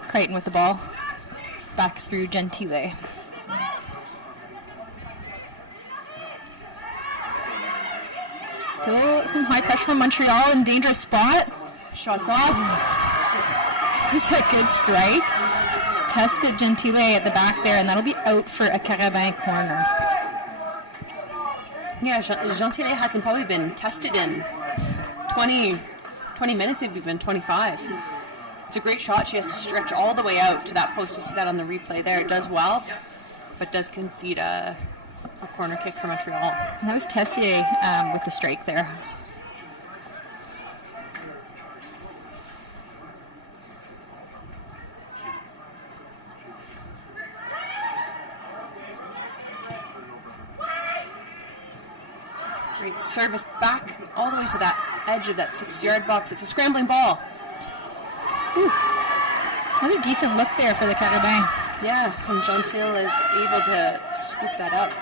Crichton with the ball. Back through Gentile. Still some high pressure from Montreal in dangerous spot. Shots off. It's a good strike. Tested Gentile at the back there, and that'll be out for a Carabin corner. Yeah, Gentile hasn't probably been tested in 20 minutes, maybe even 25. It's a great shot. She has to stretch all the way out to that post. You see that on the replay there. It does well, but does concede a corner kick for Montreal. And that was Tessier with the strike there. Great service back all the way to that edge of that 6-yard box. It's a scrambling ball. Ooh. Another decent look there for the Carabin. Yeah, and Gentile is able to scoop that up.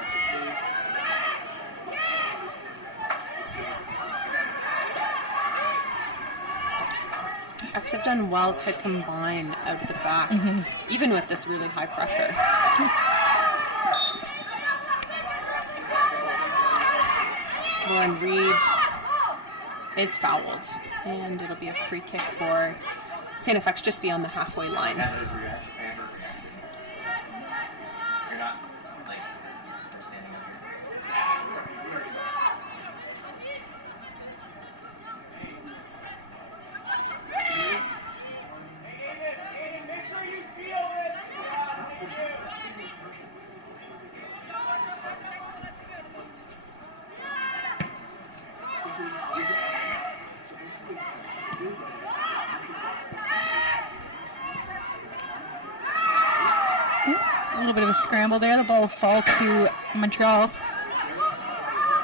X have done well to combine out the back, even with this really high pressure. Lauren Reed is fouled, and it'll be a free kick for St. FX just beyond the halfway line. You're not like understanding A little bit of a scramble there. The ball will fall to Montreal.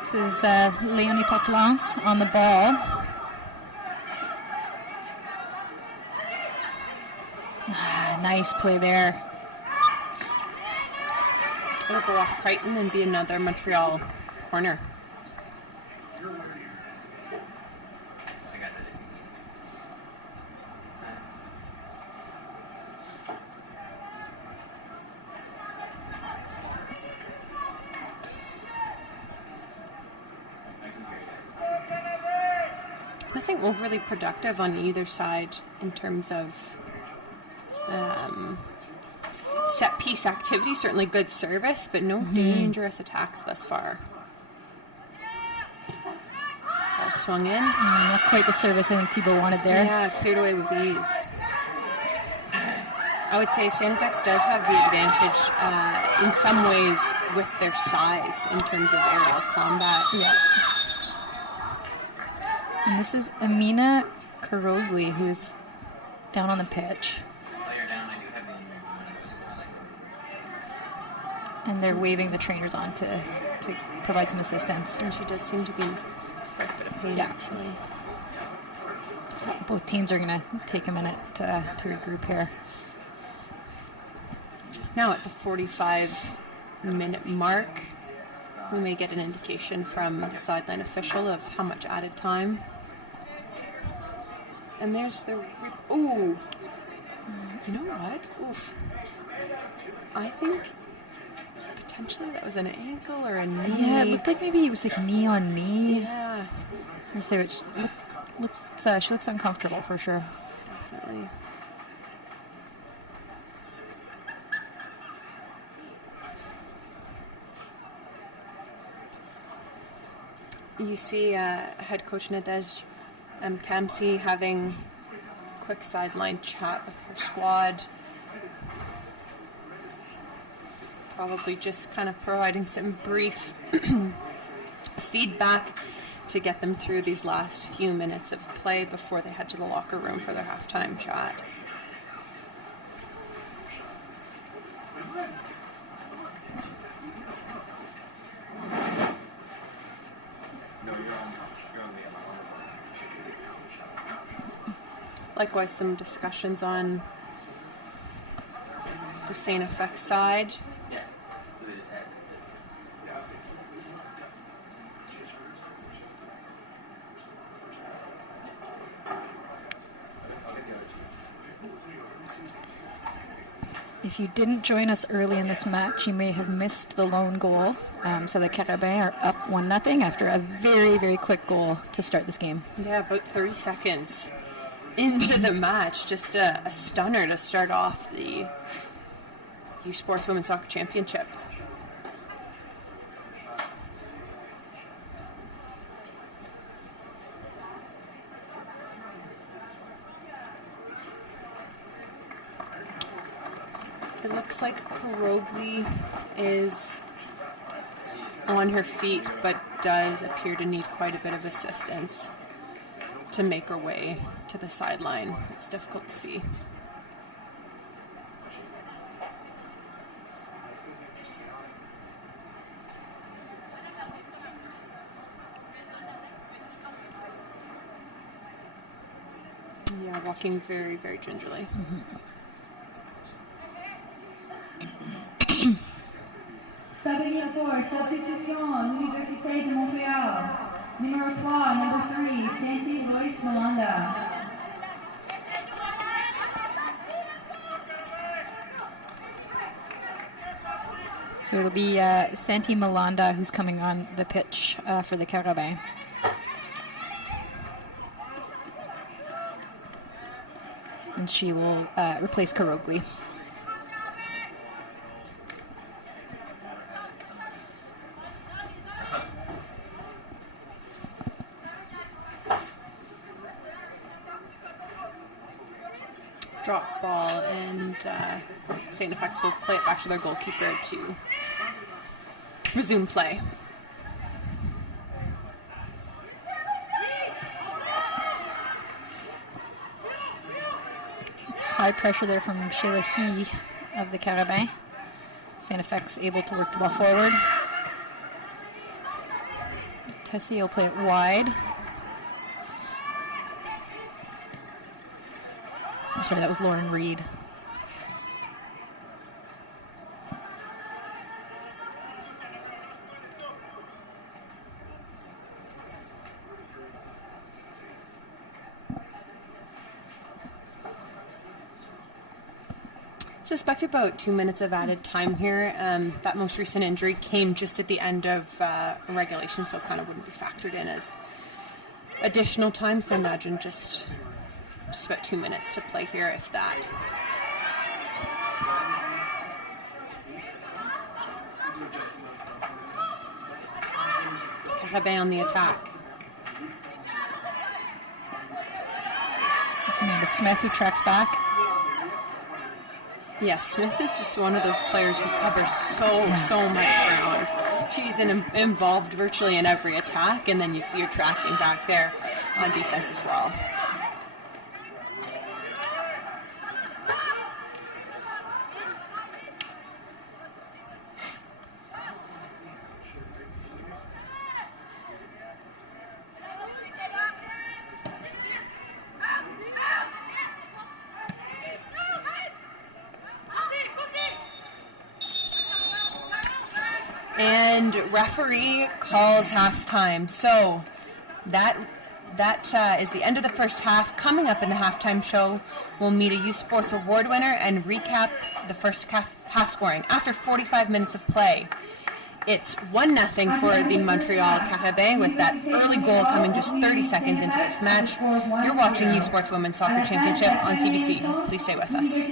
This is Leonie Portelance on the ball. Nice play there. It'll go off Crichton and be another Montreal corner. Nothing overly productive on either side in terms of set piece activity. Certainly good service, but no dangerous attacks thus far. Ball swung in. Not quite the service I think Thibault wanted there. Yeah, cleared away with ease. I would say St. FX does have the advantage in some ways with their size in terms of aerial combat. Yeah. And this is Amina Karogli, who's down on the pitch. And they're waving the trainers on to provide some assistance. And she does seem to be in quite a bit of pain, actually. Both teams are going to take a minute to regroup here. Now at the 45-minute mark, we may get an indication from the sideline official of how much added time. And there's the rip. Ooh. You know what? Oof. I think potentially that was an ankle or a knee. Yeah, it looked like maybe it was like knee on knee. Yeah. Or say which she looks uncomfortable for sure. Definitely. You see head coach Nadej Kamsi having a quick sideline chat with her squad. Probably just kind of providing some brief feedback to get them through these last few minutes of play before they head to the locker room for their halftime shot. Likewise, some discussions on the St. FX side. Yeah. They just had If you didn't join us early in this match, you may have missed the lone goal. So the Carabins are up 1-0 after a very, very quick goal to start this game. Yeah, about 30 seconds into the match. Just a stunner to start off the U Sports Women's Soccer Championship. It looks like Karogli is on her feet, but does appear to need quite a bit of assistance to make her way to the sideline. It's difficult to see. Yeah, walking very, very gingerly. Pour substitution, l'Université de Montréal. Numéro 3, number 3, Santi Lois Malanda. So it'll be Santi Malanda who's coming on the pitch for the Carabins. And she will replace Karogli. Drop ball, and St. FX will play it back to their goalkeeper to resume play. It's high pressure there from Sheila He of the Carabins. St. FX able to work the ball forward. Tessie will play it wide. I'm sorry, that was Lauren Reed. Suspect about 2 minutes of added time here. That most recent injury came just at the end of regulation, so it kind of wouldn't be factored in as additional time. So I imagine just about 2 minutes to play here, if that. Carabin on the attack. It's Amanda Smith who tracks back. Yeah, Smith is just one of those players who covers so much ground. She's involved virtually in every attack, and then you see her tracking back there on defense as well. And referee calls halftime. So that is the end of the first half. Coming up in the halftime show, we'll meet a U Sports Award winner and recap the first half scoring. After 45 minutes of play, it's 1-0 for the Montreal Carabins, with that early goal coming just 30 seconds into this match. You're watching U Sports Women's Soccer Championship on CBC. Please stay with us.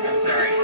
I'm sorry.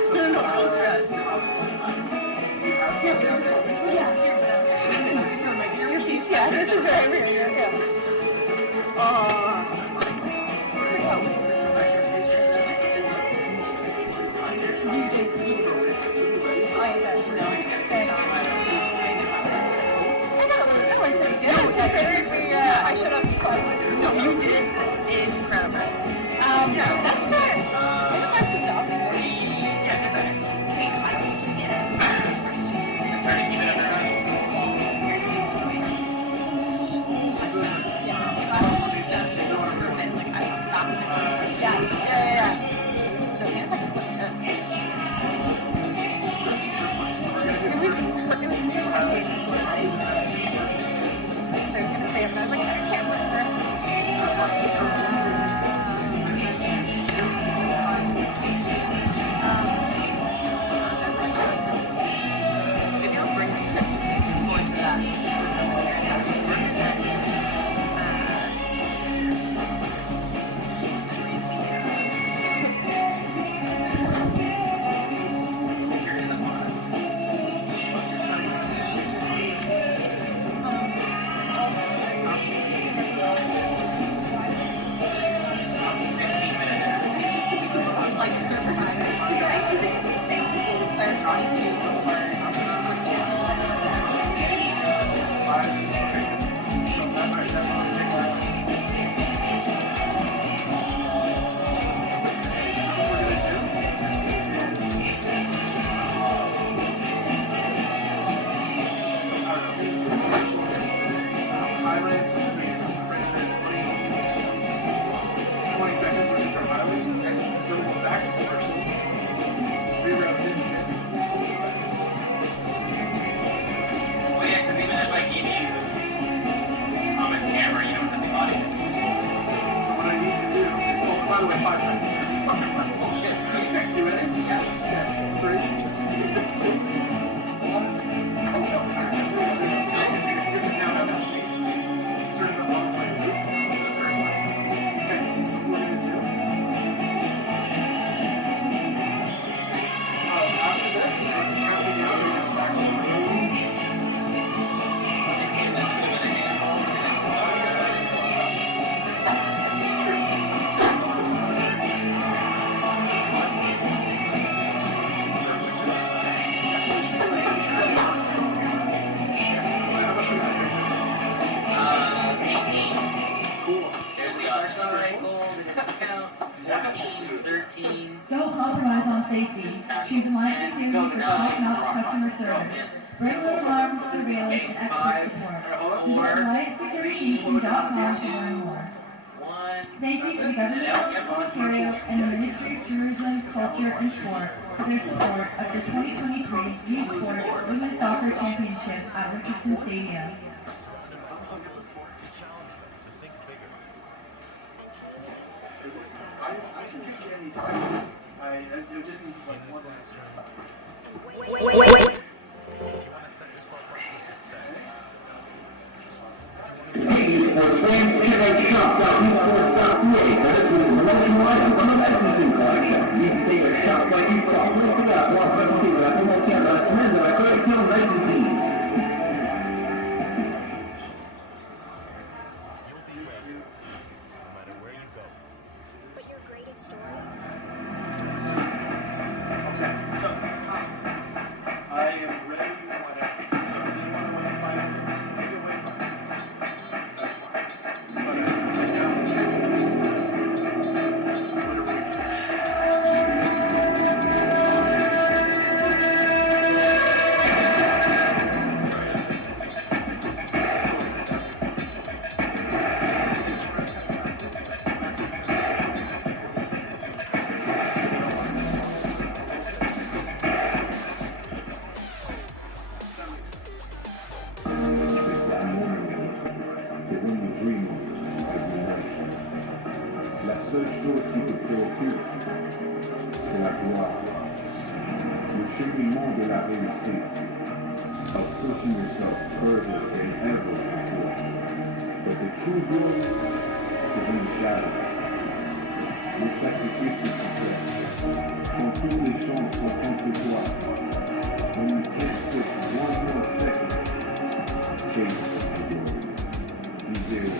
the way, 5 seconds. You ready? Yeah. 3, 2, 1. Oh, no. No. Sort of the wrong way. This is the first one. Okay, so what we're going to do. After this, counting down, we're going to back to Don't compromise on safety. Choose Alliance Security for top-notch customer service. Breathless alarm, surveillance, and expert support. Visit AllianceSecurityHouston.com to learn more. Thank you to the Government of Ontario and the Ministry of Tourism, Culture, and Sport for their support of the 2023 Youth Sports Women's Soccer Championship at Richardson Stadium. I can make it any time. I just need like one last La seule chose qui te préoccupe, c'est la gloire. Le cheminement de la réussite. Of pushing yourself further than ever before. But the true goal is in the shadows. Le sacrifice est secret. Quand toutes les chances sont contre toi. When you can't take one more second. Chase the goal. Be there.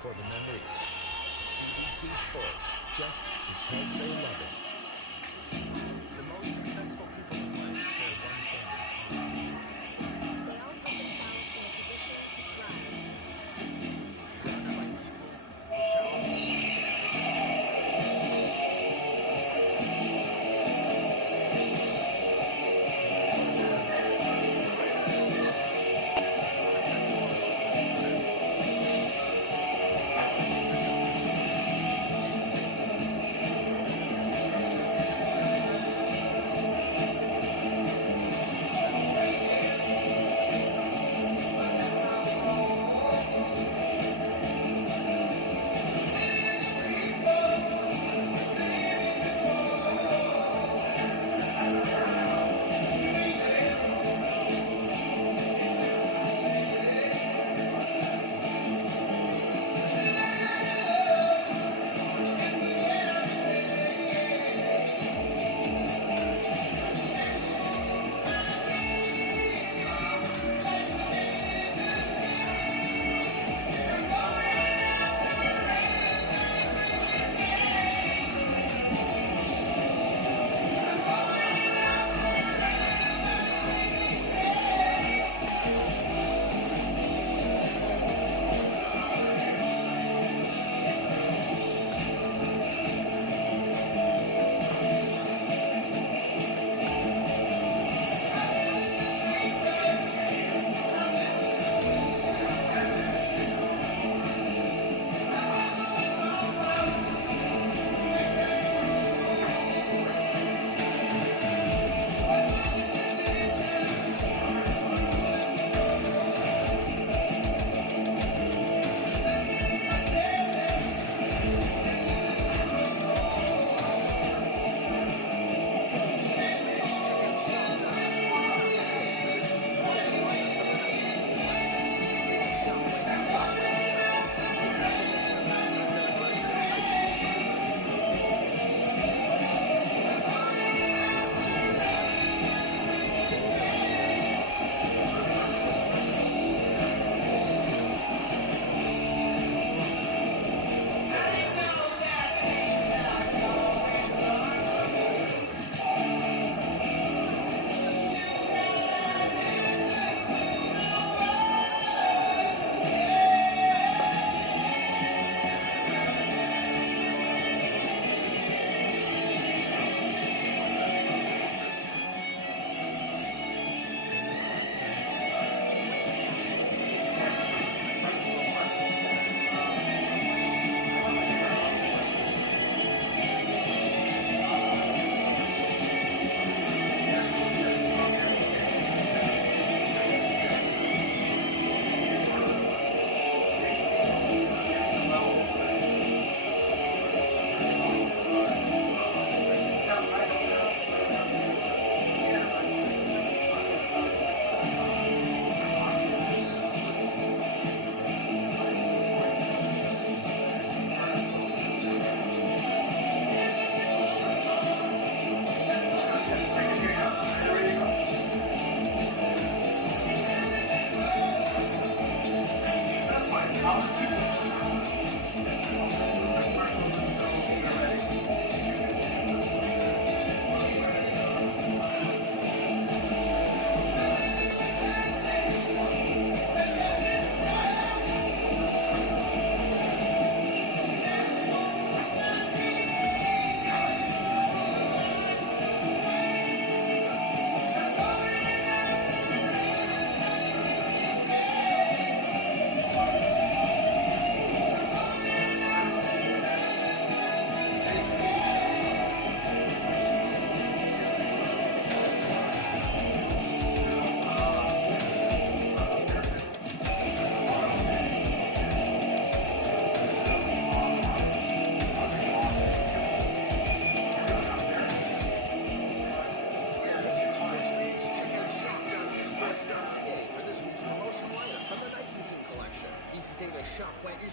For the memories. CBC Sports, just because they love it. The most successful people in life share one thing in common. They all put themselves in a position to thrive. Surrounded by people who challenge them to think bigger.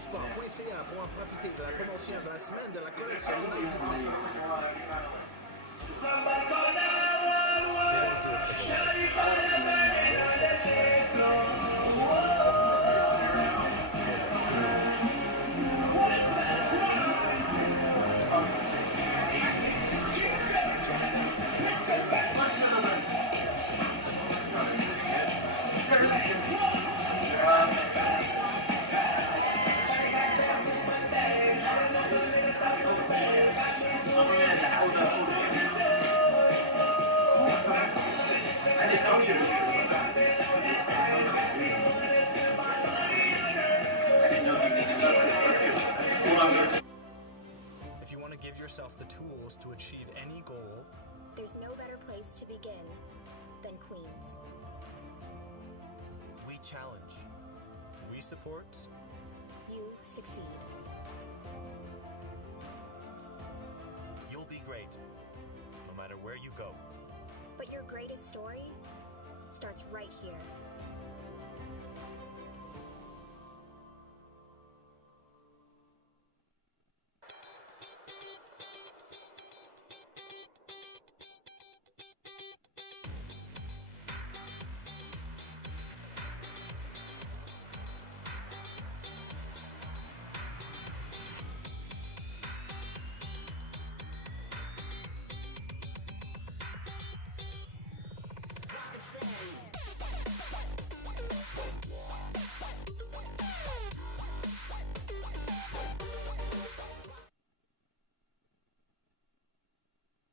sport.ca pour en profiter de la promotion de la semaine de la collection United Team. They don't do it for the likes, or for the shares. They do it for the fun, for the crew, for the memories. CBC Sports, just because they love it. If you want to give yourself the tools to achieve any goal, there's no better place to begin than Queens. we challenge, we support, You succeed. you'll be great, no matter where you go. But your greatest story starts right here.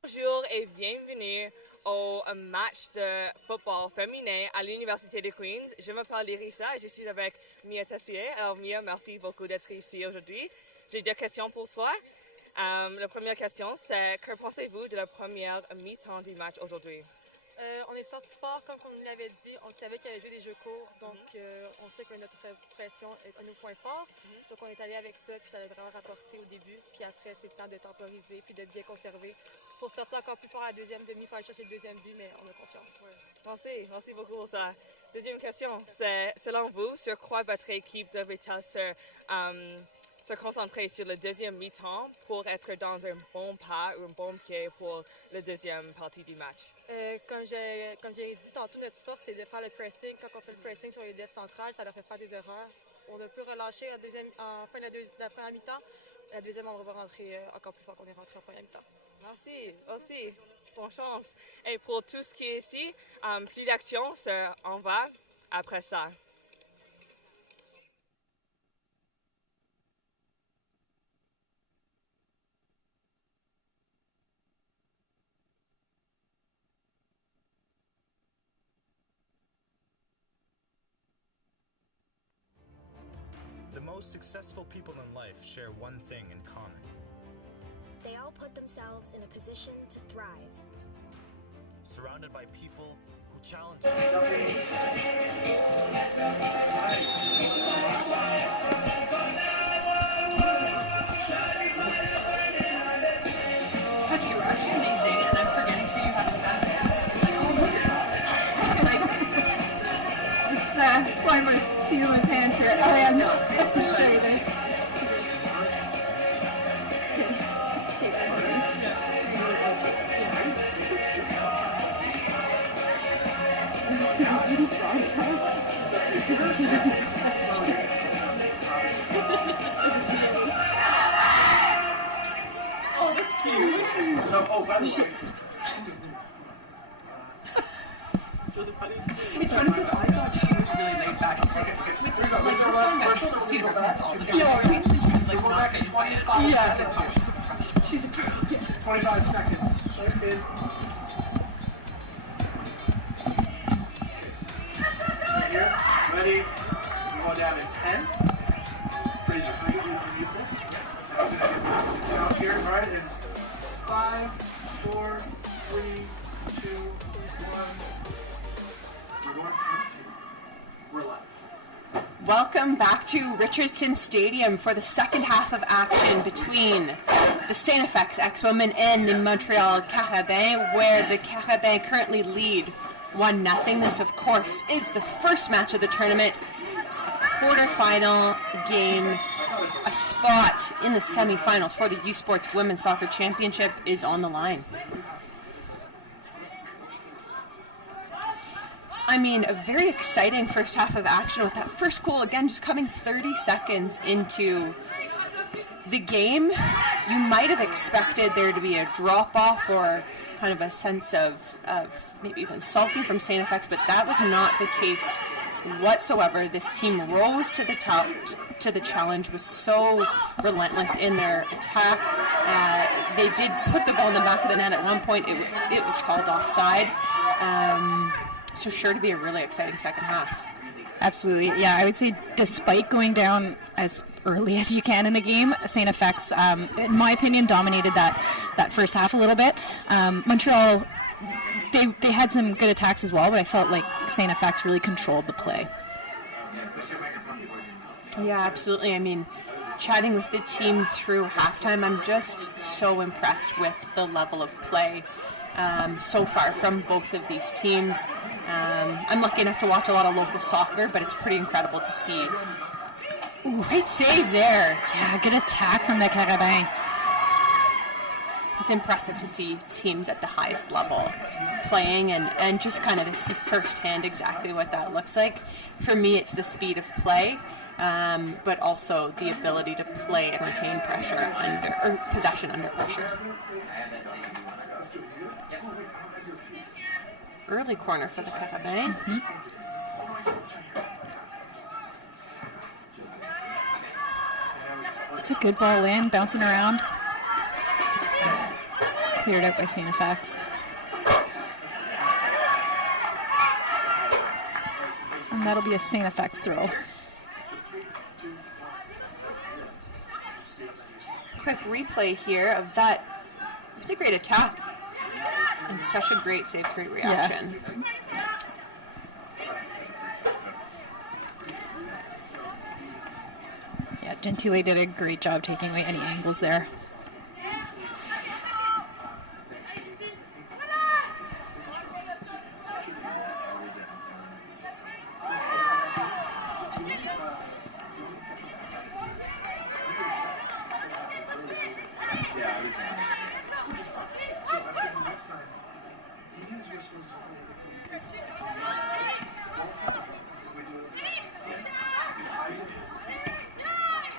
Bonjour et bienvenue au match de football féminin à l'Université de Queens. Je m'appelle Irissa et je suis avec Mia Tessier. Alors Mia, merci beaucoup d'être ici aujourd'hui. J'ai deux questions pour toi. La première question, c'est que pensez-vous de la première mi-temps du match aujourd'hui? On est sorti fort, comme on nous l'avait dit. On savait qu'il allait jouer des jeux courts, donc on sait que notre pression est un de nos points forts. Donc on est allé avec ça, puis ça allait vraiment rapporter au début. Puis après, c'est le temps de temporiser, puis de bien conserver. Pour sortir encore plus fort à la deuxième demi, pour aller chercher le deuxième but, mais on a confiance. Merci beaucoup pour ça. Deuxième question, c'est selon vous, sur quoi votre équipe devait-elle se concentrer sur le deuxième mi-temps pour être dans un bon pas ou un bon pied pour la deuxième partie du match? Comme j'ai dit tantôt, notre force, c'est de faire le pressing. Quand on fait le pressing sur les devs centrales, ça leur fait faire des erreurs. On a pu relâcher en fin de la première mi-temps. La deuxième, on va rentrer encore plus fort qu'on est rentré en première mi-temps. Merci. Bonne chance. Et pour tout ce qui est ici, plus d'action, on va après ça. The most successful people in life share one thing in common. They all put themselves in a position to thrive. Surrounded by people who challenge God, you were actually amazing, and I'm forgetting to you how to do this. Just fly my seal and pants here. Oh yeah, no. Let me show you this. Oh, that's cute. So, oh, by the way. It's really funny. It's funny because I thought she was really laid back. It's like, What's our last question? see her pants all the time. Yeah, I mean, so she was like, We're back at 20. yeah, Seconds. she's a pro. 25 seconds. Okay. Here, ready? We're going down in 10. Freezer, can you mute this? Down here, all right? In 5, 4, 3, 2, 1. We're going into. We're live. Welcome back to Richardson Stadium for the second half of action between the Stanifex X-Women and the Montreal Carabins, where the Carabins currently lead 1-0. This, of course, is the first match of the tournament, a quarterfinal game a spot in the semifinals for the U Sports Women's Soccer Championship is on the line. I mean, a very exciting first half of action with that first goal, again, just coming 30 seconds into the game. You might have expected there to be a drop-off or kind of a sense of maybe even sulking from St. FX, but that was not the case whatsoever. This team rose to the challenge, was so relentless in their attack. They did put the ball in the back of the net at one point. It was called offside. So sure to be a really exciting second half. Absolutely. Yeah, I would say despite going down as early as you can in a game, St. FX, in my opinion, dominated that first half a little bit. Montreal, they had some good attacks as well, but I felt like St. FX really controlled the play. Yeah, absolutely. I mean, chatting with the team through halftime, I'm just so impressed with the level of play so far from both of these teams. I'm lucky enough to watch a lot of local soccer, but it's pretty incredible to see. Ooh, great save there. Yeah, good attack from the Carabin. It's impressive to see teams at the highest level playing and just kind of to see firsthand exactly what that looks like. For me, it's the speed of play, but also the ability to play and retain pressure possession under pressure. Early corner for the Carabin. Mm-hmm. It's a good ball in, bouncing around. Cleared out by St. FX. And that'll be a St. FX throw. Quick replay here of that really great attack. And such a great save, great reaction. Yeah, Gentile did a great job taking away any angles there.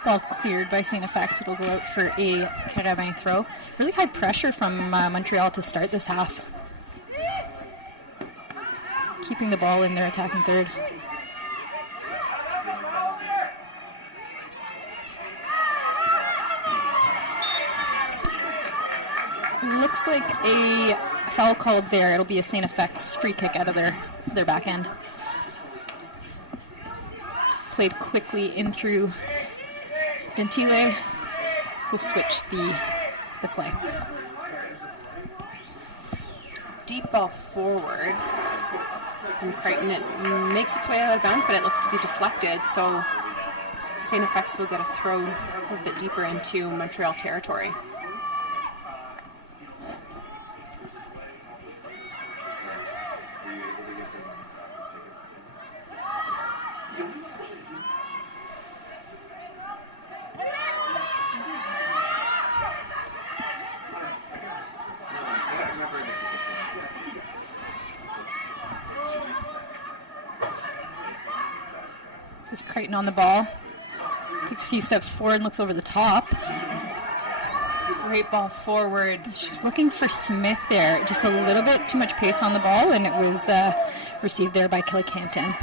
Ball cleared by St. FX. It'll go out for a Carabin throw. Really high pressure from Montreal to start this half. Keeping the ball in their attacking third. Looks like a foul called there. It'll be a St. FX free kick out of their back end. Played quickly in through Gentile, who switched the play. Deep ball forward from Crichton. It makes its way out of bounds, but it looks to be deflected, so St. FX will get a throw a little bit deeper into Montreal territory. This is Crichton on the ball. Takes a few steps forward and looks over the top. Great ball forward. She's looking for Smith there. Just a little bit too much pace on the ball, and it was received there by Kelly Canton.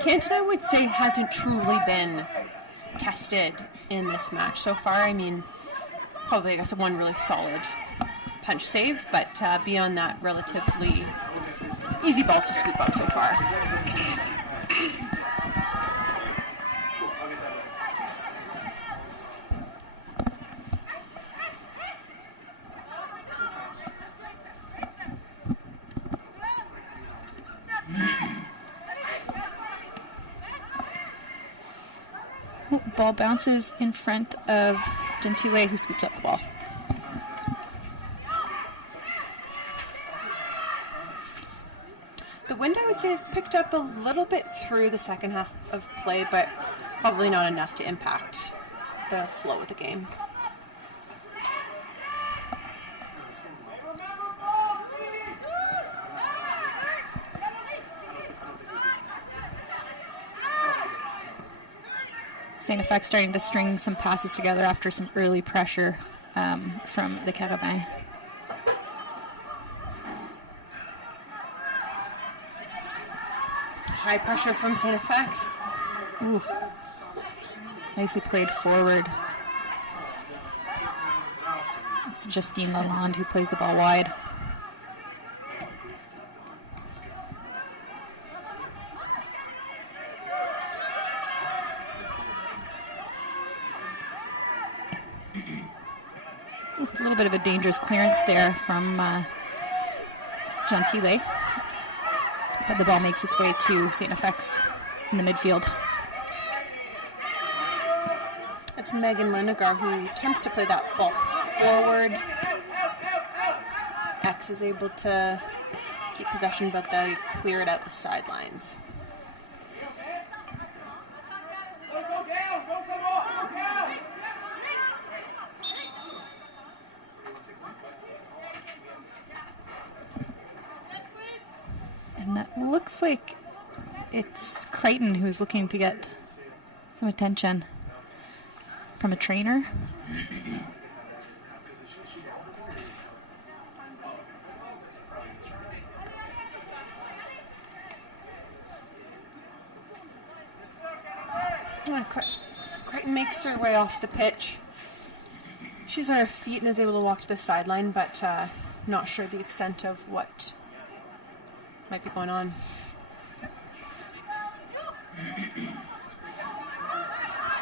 Canton, I would say, hasn't truly been tested in this match so far. I mean, probably, I guess, one really solid punch save, but beyond that, relatively easy balls to scoop up so far. Ball bounces in front of Gentile, who scoops up the ball. The wind, I would would say has picked up a little bit through the second half of play, but probably not enough to impact the flow of the game. St. FX starting to string some passes together after some early pressure from the Carabin. High pressure from St. FX. Ooh. Nicely played forward. It's Justine Lalonde who plays the ball wide. Ooh, a little bit of a dangerous clearance there from Gentile. But the ball makes its way to St. FX in the midfield. It's Megan Linegar who attempts to play that ball forward. X is able to keep possession, but they clear it out the sidelines. And that looks like it's Crichton who's looking to get some attention from a trainer. Crichton makes her way off the pitch. She's on her feet and is able to walk to the sideline, but not sure the extent of what might be going on.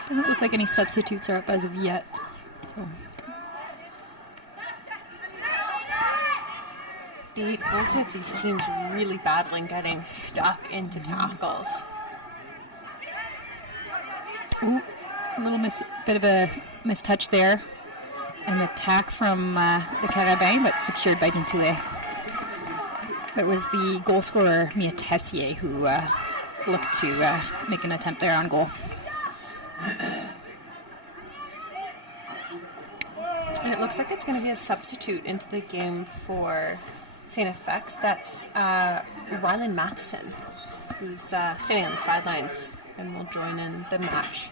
Doesn't look like any substitutes are up as of yet. So. Both of these teams really battling getting stuck into tackles. Ooh, a little bit of a mistouch there. An attack from the Carabin, but secured by Gentile. It was the goal scorer, Mia Tessier, who looked to make an attempt there on goal. And it looks like it's going to be a substitute into the game for St. FX. That's Rylan Matheson, who's standing on the sidelines and will join in the match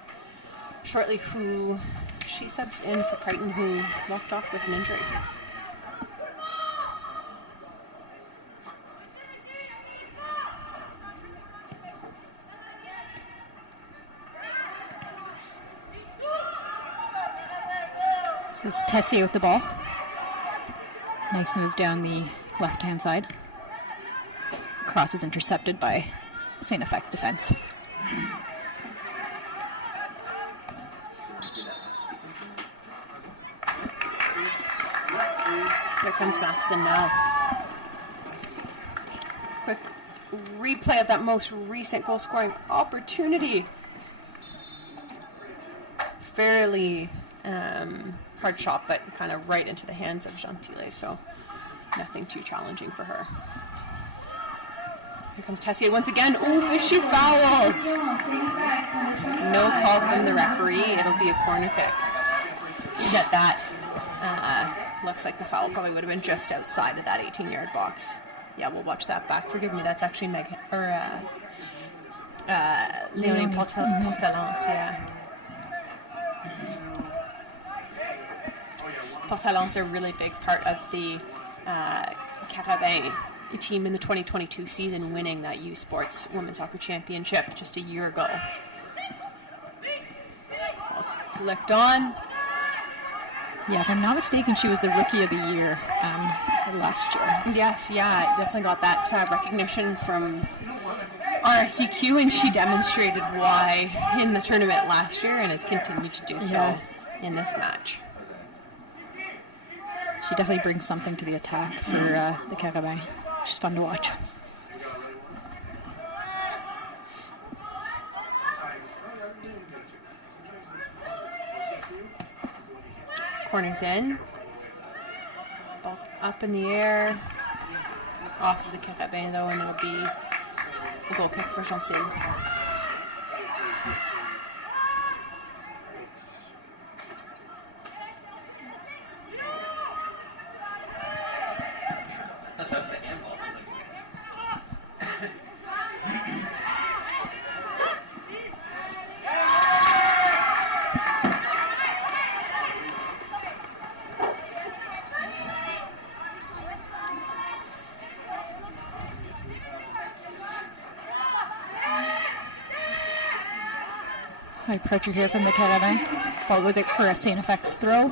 shortly, who she subs in for Crichton, who walked off with an injury. This is Tessier with the ball. Nice move down the left-hand side. Cross is intercepted by St. FX defense. There comes Matheson now. Quick replay of that most recent goal-scoring opportunity. Fairly hard shot, but kind of right into the hands of Gentile, so nothing too challenging for her. Here comes Tessier once again. Oof, is she fouled? No call from the referee. It'll be a corner kick. You get that. Looks like the foul probably would have been just outside of that 18-yard box. Yeah, we'll watch that back. Forgive me, that's actually Leonie Portalance, yeah. Portalance are a really big part of the Carabin team in the 2022 season, winning that U Sports Women's Soccer Championship just a year ago. Ball's flicked on. Yeah, if I'm not mistaken, she was the Rookie of the Year last year. Yes, yeah, definitely got that recognition from RSCQ, and she demonstrated why in the tournament last year and has continued to do so in this match. She definitely brings something to the attack for the Carabin. She's fun to watch. Corners in. Ball's up in the air. Off of the Carabin though, and it'll be a goal kick for Gentile. That's a handball. High pressure here from the Carabin. Ball was it for a St. FX throw?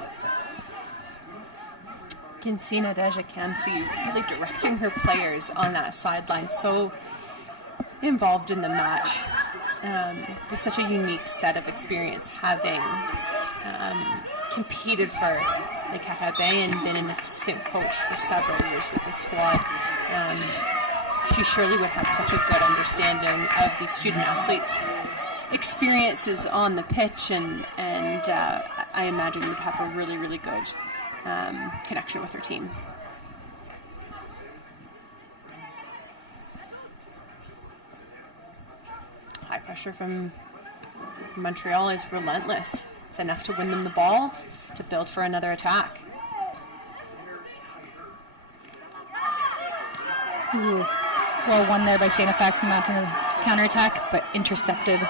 Kinsina Deja Kamsi really directing her players on that sideline, so involved in the match, with such a unique set of experience, having competed for the Carabin and been an assistant coach for several years with the squad. She surely would have such a good understanding of these student athletes' experiences on the pitch, and I imagine would have a really, really good connection with her team. High pressure from Montreal is relentless. It's enough to win them the ball, to build for another attack. Ooh. Well, won there by St. FX, mounting a counterattack, but intercepted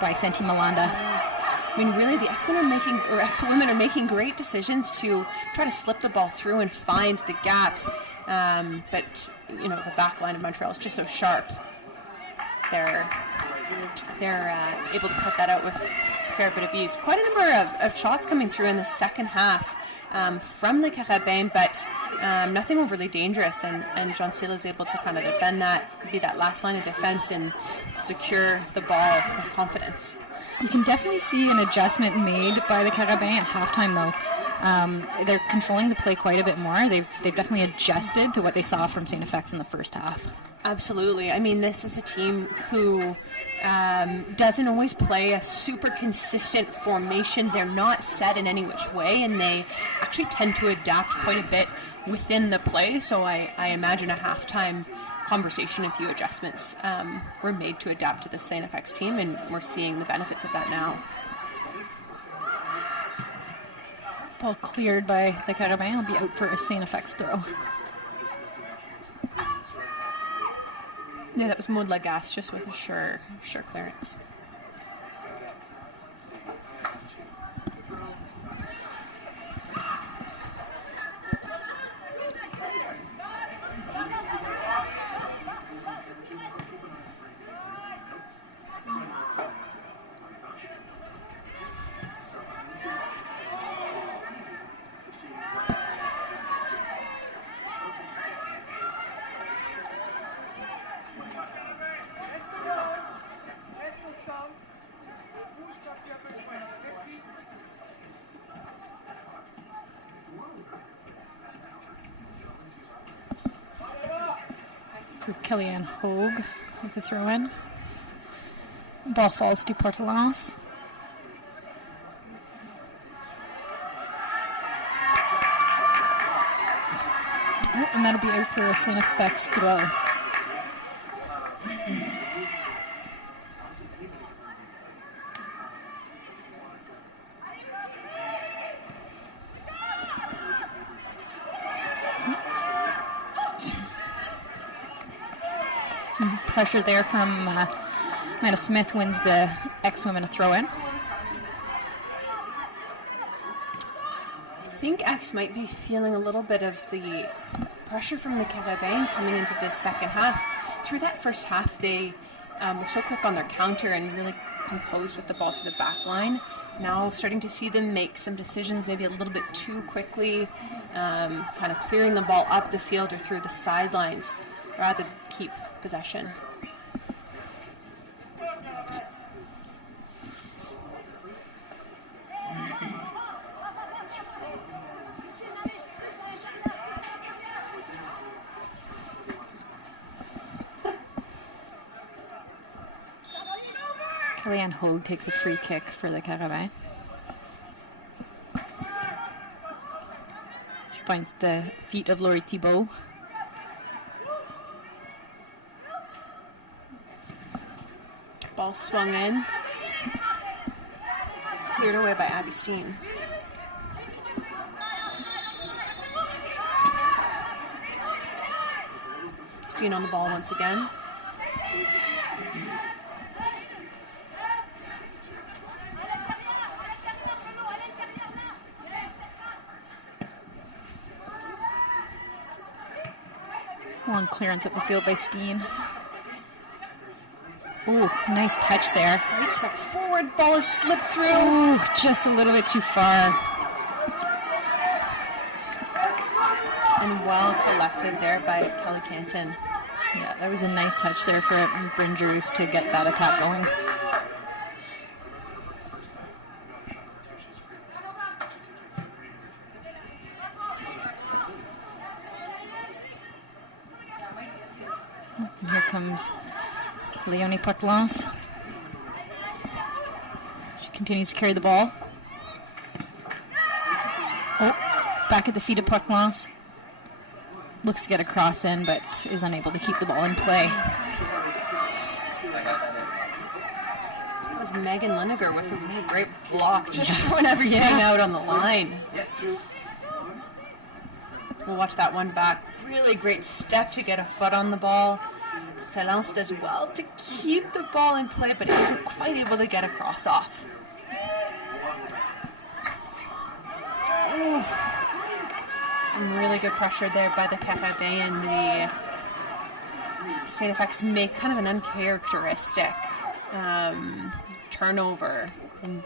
by Santi Malanda. I mean, really, the ex-women are making great decisions to try to slip the ball through and find the gaps. But you know, the back line of Montreal is just so sharp. They're able to cut that out with a fair bit of ease. Quite a number of shots coming through in the second half from the Carabin, but nothing overly dangerous. And Gentile is able to kind of defend that, be that last line of defense, and secure the ball with confidence. You can definitely see an adjustment made by the Carabin at halftime, though. They're controlling the play quite a bit more. They've definitely adjusted to what they saw from St. FX in the first half. Absolutely. I mean, this is a team who doesn't always play a super consistent formation. They're not set in any which way, and they actually tend to adapt quite a bit within the play. So I imagine a halftime conversation, a few adjustments were made to adapt to the St. FX team, and we're seeing the benefits of that now. Ball cleared by the Carabin. Will be out for a St. FX throw. Yeah, that was Maud Lagasse, just with a sure clearance. This is Kellyanne Hogue with the throw-in. Ball falls to Portelance. Oh, and that'll be out for a St. FX throw. Some pressure there from Amanda Smith, wins the ex-women a throw-in. I think X might be feeling a little bit of the pressure from the Carabin coming into this second half. Through that first half, they were so quick on their counter and really composed with the ball through the back line. Now starting to see them make some decisions maybe a little bit too quickly, kind of clearing the ball up the field or through the sidelines rather than keep possession. Kellyanne Hogue takes a free kick for the Carabin. She finds the feet of Laurie Thibault. Ball swung in. Cleared away by Abby Steen. Steen on the ball once again. Long clearance up the field by Steen. Ooh, nice touch there. Great step forward. Ball has slipped through. Ooh, just a little bit too far. And well collected there by Kelly Canton. Yeah, that was a nice touch there for Bryn Drews to get that attack going. And here comes Leonie Potelance. She continues to carry the ball. Oh, back at the feet of Potelance. Looks to get a cross in, but is unable to keep the ball in play. That was Megan Linegar with a really great block, just throwing everything out on the line. We'll watch that one back. Really great step to get a foot on the ball. Potelance does well to keep the ball in play, but isn't quite able to get a cross off. Oof. Some really good pressure there by the KFB, and the St. FX make kind of an uncharacteristic turnover and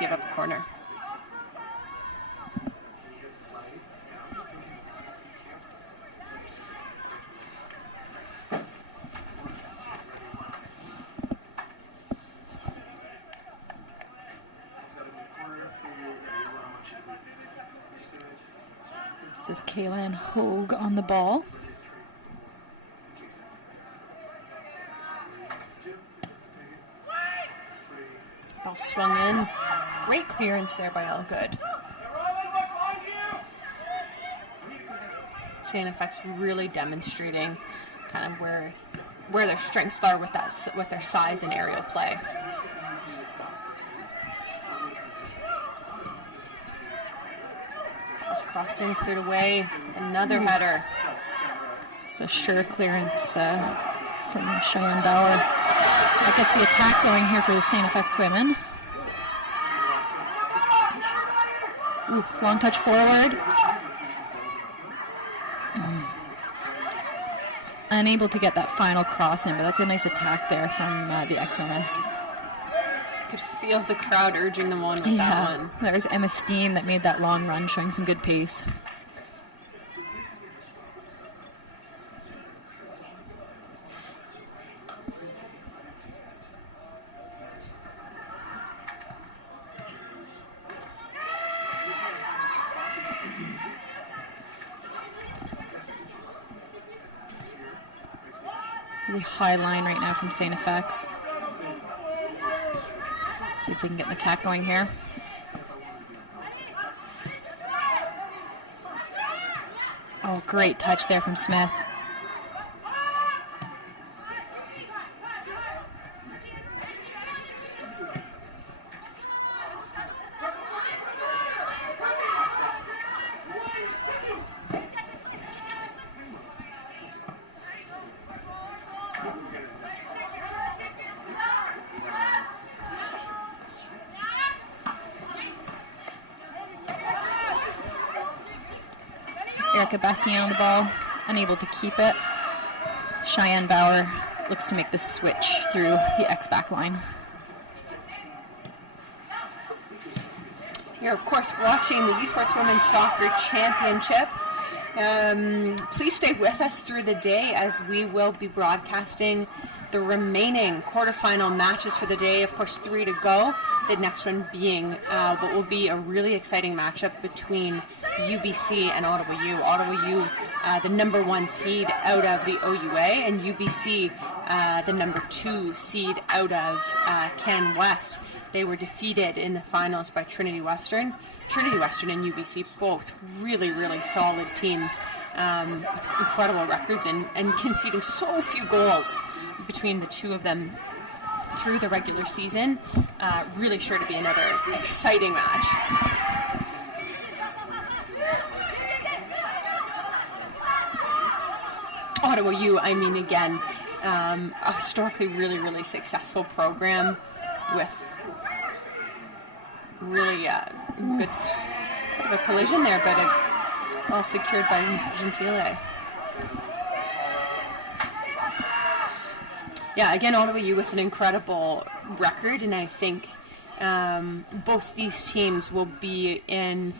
give up a corner. This is Kaylin Hogue on the ball. Ball swung in. Great clearance there by Elgood. St. FX really demonstrating kind of where their strengths are with their size and aerial play. Ball's crossed in, cleared away. Another header. It's a sure clearance from Cheyenne Bauer. That gets the attack going here for the St. FX women. Ooh, long touch forward. Unable to get that final cross in, but that's a nice attack there from the X-Women. Could feel the crowd urging them on with that one. There was Emma Steen that made that long run, showing some good pace. Really high line right now from St. FX. See if they can get an attack going here. Oh, great touch there from Smith. Erica Bastien on the ball, unable to keep it. Cheyenne Bauer looks to make the switch through the X back line. You're, of course, watching the U-Sports Women's Soccer Championship. Please stay with us through the day as we will be broadcasting the remaining quarterfinal matches for the day. Of course, 3 to go. The next one being what will be a really exciting matchup between UBC and Ottawa U. Ottawa U, the number 1 seed out of the OUA, and UBC, the number 2 seed out of Can West. They were defeated in the finals by Trinity Western. Trinity Western and UBC, both really, really solid teams with incredible records and conceding so few goals between the two of them. through the regular season. Really sure to be another exciting match. Ottawa U, I mean, again, a historically really, really successful program with really good bit of a collision there, but all secured by Gentile. Yeah, again, Ottawa U with an incredible record, and I think both these teams will be in,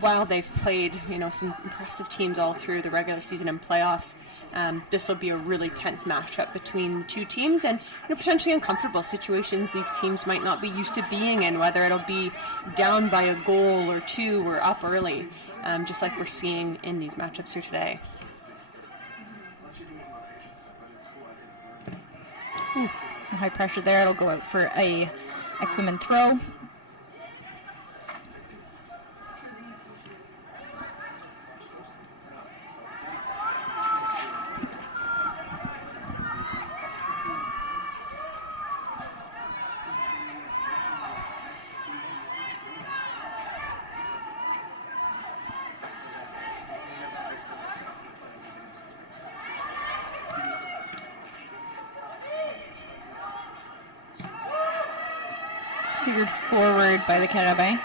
while they've played, some impressive teams all through the regular season and playoffs, this will be a really tense matchup between the two teams, and potentially uncomfortable situations these teams might not be used to being in, whether it'll be down by a goal or two or up early, just like we're seeing in these matchups here today. Ooh, some high pressure there. It'll go out for a ex-women throw. Cleared forward by the Carabin.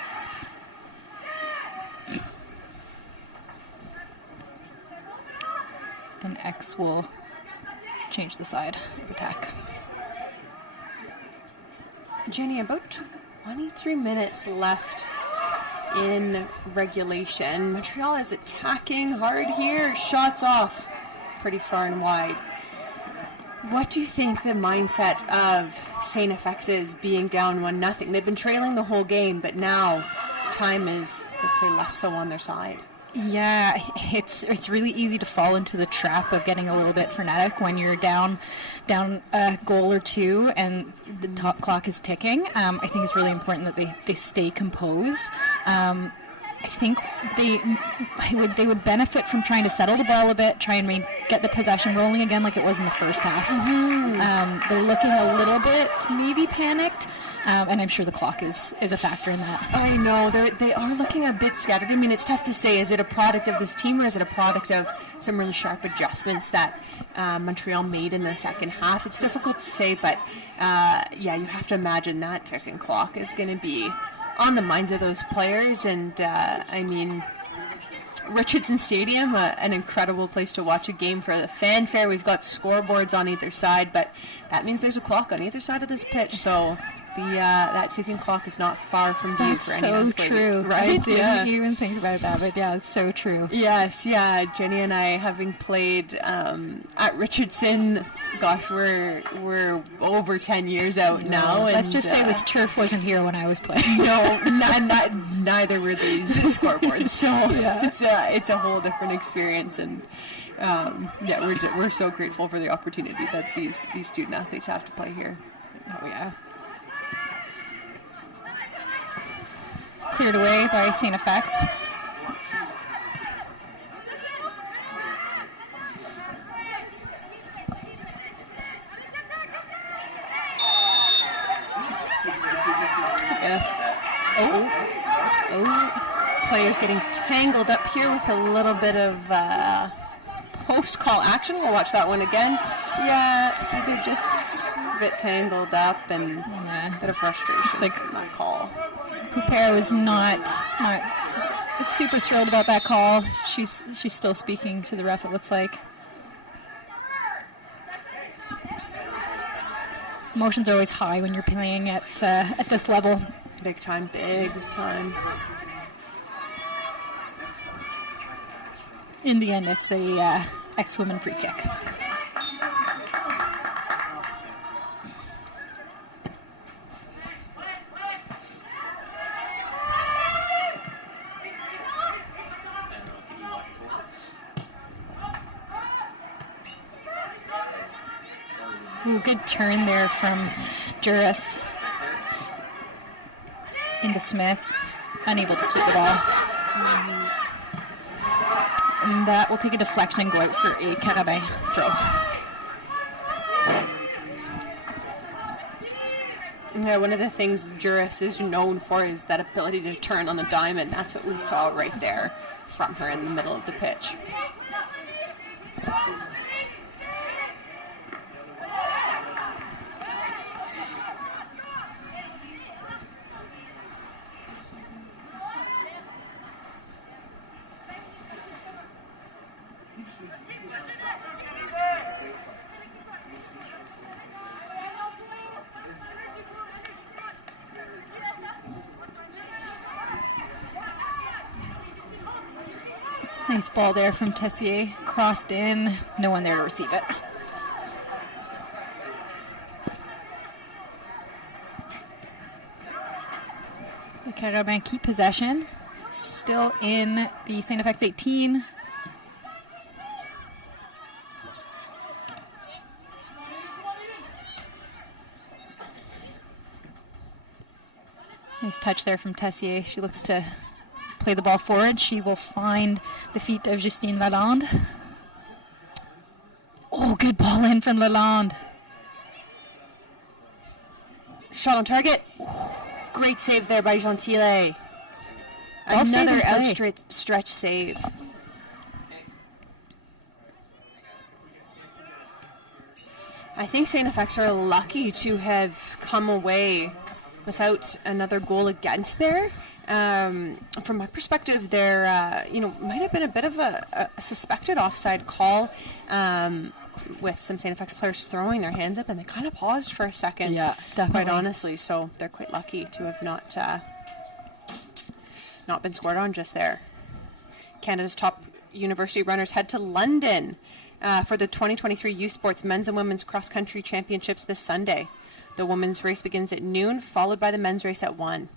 And X will change the side of attack. Jenny, about 23 minutes left in regulation. Montreal is attacking hard here. Shots off pretty far and wide. What do you think the mindset of St. FX is being down 1-0? They've been trailing the whole game, but now time is, let's say, less so on their side. Yeah, it's really easy to fall into the trap of getting a little bit frenetic when you're down a goal or two and the top clock is ticking. I think it's really important that they stay composed. I think they would benefit from trying to settle the ball a bit, try and get the possession rolling again like it was in the first half. Mm-hmm. They're looking a little bit maybe panicked, and I'm sure the clock is a factor in that. I know, they are looking a bit scattered. I mean, it's tough to say, is it a product of this team or is it a product of some really sharp adjustments that Montreal made in the second half? It's difficult to say, but yeah, you have to imagine that ticking clock is going to be on the minds of those players. And I mean, Richardson Stadium, an incredible place to watch a game for the fanfare. We've got scoreboards on either side, but that means there's a clock on either side of this pitch, so that ticking clock is not far from view. That's for anyone. so true, right? I didn't even think about that, but yeah, it's so true. Yes, yeah. Jenny and I, having played at Richardson, gosh, we're over 10 years out now. Let's and, just say this turf wasn't here when I was playing. No, neither were these scoreboards. So yeah. It's a whole different experience, and yeah, we're so grateful for the opportunity that these student athletes have to play here. Oh yeah. Cleared away by St. FX. Players getting tangled up here with a little bit of post-call action. We'll watch that one again. Yeah, see, they're just a bit tangled up and a bit of frustration. It's like that call. Couperet was not super thrilled about that call. She's still speaking to the ref, it looks like. Emotions are always high when you're playing at this level. Big time. In the end, it's a ex-women free kick. Ooh, good turn there from Juris into Smith. Unable to keep it all. And that will take a deflection and go out for a Carabin throw. Yeah, one of the things Juris is known for is that ability to turn on a dime, and that's what we saw right there from her in the middle of the pitch. Nice ball there from Tessier. Crossed in. No one there to receive it. The Carabin keep possession. Still in the St. FX 18. Nice touch there from Tessier. She looks to play the ball forward. She will find the feet of Justine Lalande. Oh, good ball in from Lalande. Shot on target. Great save there by Gentile. Ball stays in Another play. outstretch save. I think St. FX are lucky to have come away without another goal against there. From my perspective, there might have been a bit of a suspected offside call with some St. FX players throwing their hands up, and they kind of paused for a second. Yeah, definitely. Quite honestly, so they're quite lucky to have not been scored on just there. Canada's top university runners head to London for the 2023 U Sports Men's and Women's Cross Country Championships this Sunday. The women's race begins at noon, followed by the men's race at 1.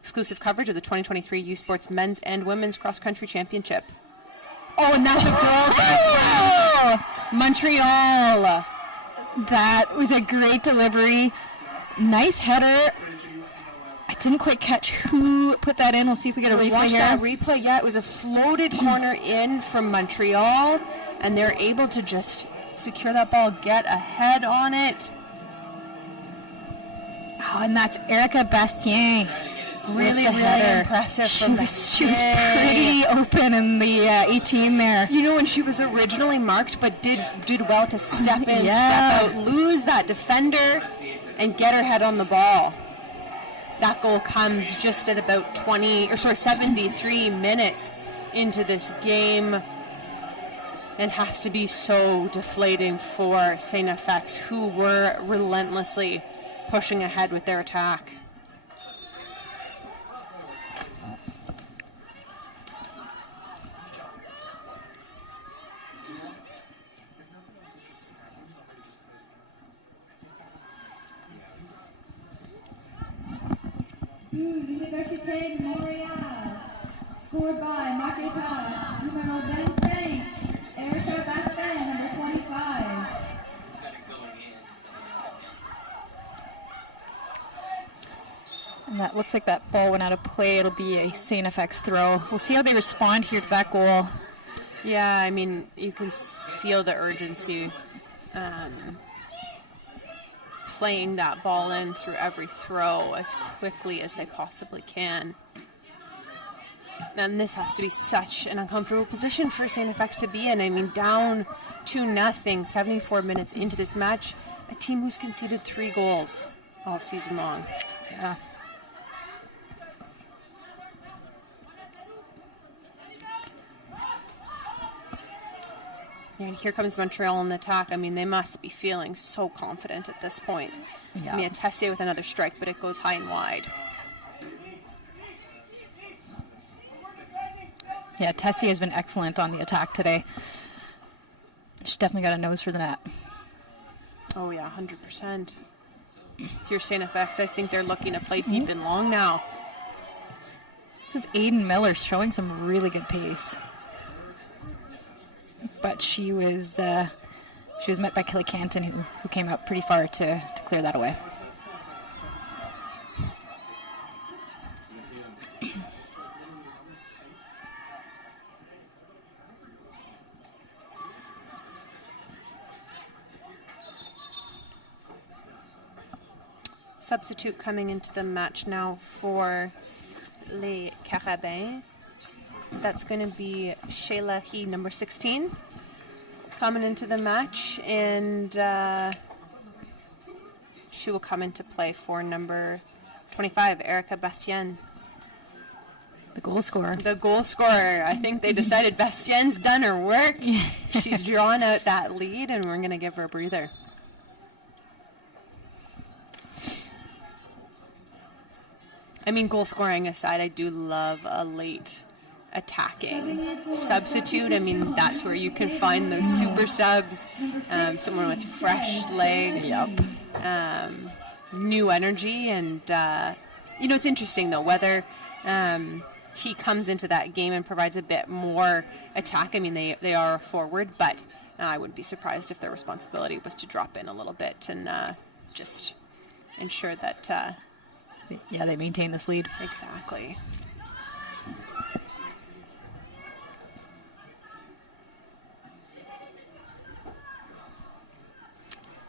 Exclusive coverage of the 2023 U Sports Men's and Women's Cross Country Championship. Oh, and that's a goal from Montreal. That was a great delivery. Nice header. I didn't quite catch who put that in. We'll see if we get a replay Watch here. that replay. Yeah, it was a floated corner in from Montreal, and they're able to just secure that ball, get ahead on it. Oh, and that's Erica Bastien. Really impressive. She was pretty open in the 18 there. You know, when she was originally marked, but did well to step in, Yeah. step out, lose that defender, and get her head on the ball. That goal comes just at about 73 minutes into this game, and has to be so deflating for St. FX, who were relentlessly pushing ahead with their attack. Université de Montréal. Scored by Marque Pas, numero 25, Erica Bastin, number 25. And that looks like that ball went out of play. It'll be a St. FX throw. We'll see how they respond here to that goal. Yeah, I mean, you can feel the urgency playing that ball in through every throw as quickly as they possibly can. And this has to be such an uncomfortable position for St. FX to be in. I mean, down 2-0, 74 minutes into this match, a team who's conceded 3 goals all season long. Yeah. And here comes Montreal in the attack. I mean, they must be feeling so confident at this point. Yeah. Mia Tessier with another strike, but it goes high and wide. Yeah, Tessie has been excellent on the attack today. She's definitely got a nose for the net. Oh, yeah, 100%. Here's St. FX. I think they're looking to play deep and long now. This is Aiden Miller showing some really good pace. But she was met by Kelly Canton, who came out pretty far to clear that away. Substitute coming into the match now for Les Carabins. That's going to be Shayla He, number 16, coming into the match, and she will come into play for number 25, Erica Bastien. The goal scorer. The goal scorer. I think they decided Bastien's done her work. She's drawn out that lead, and we're going to give her a breather. I mean, goal scoring aside, I do love a late attacking substitute. I mean, that's where you can find those super subs, someone with fresh legs, new energy. And, it's interesting, though, whether he comes into that game and provides a bit more attack. I mean, they are a forward, but I wouldn't be surprised if their responsibility was to drop in a little bit and just ensure that... they maintain this lead. Exactly.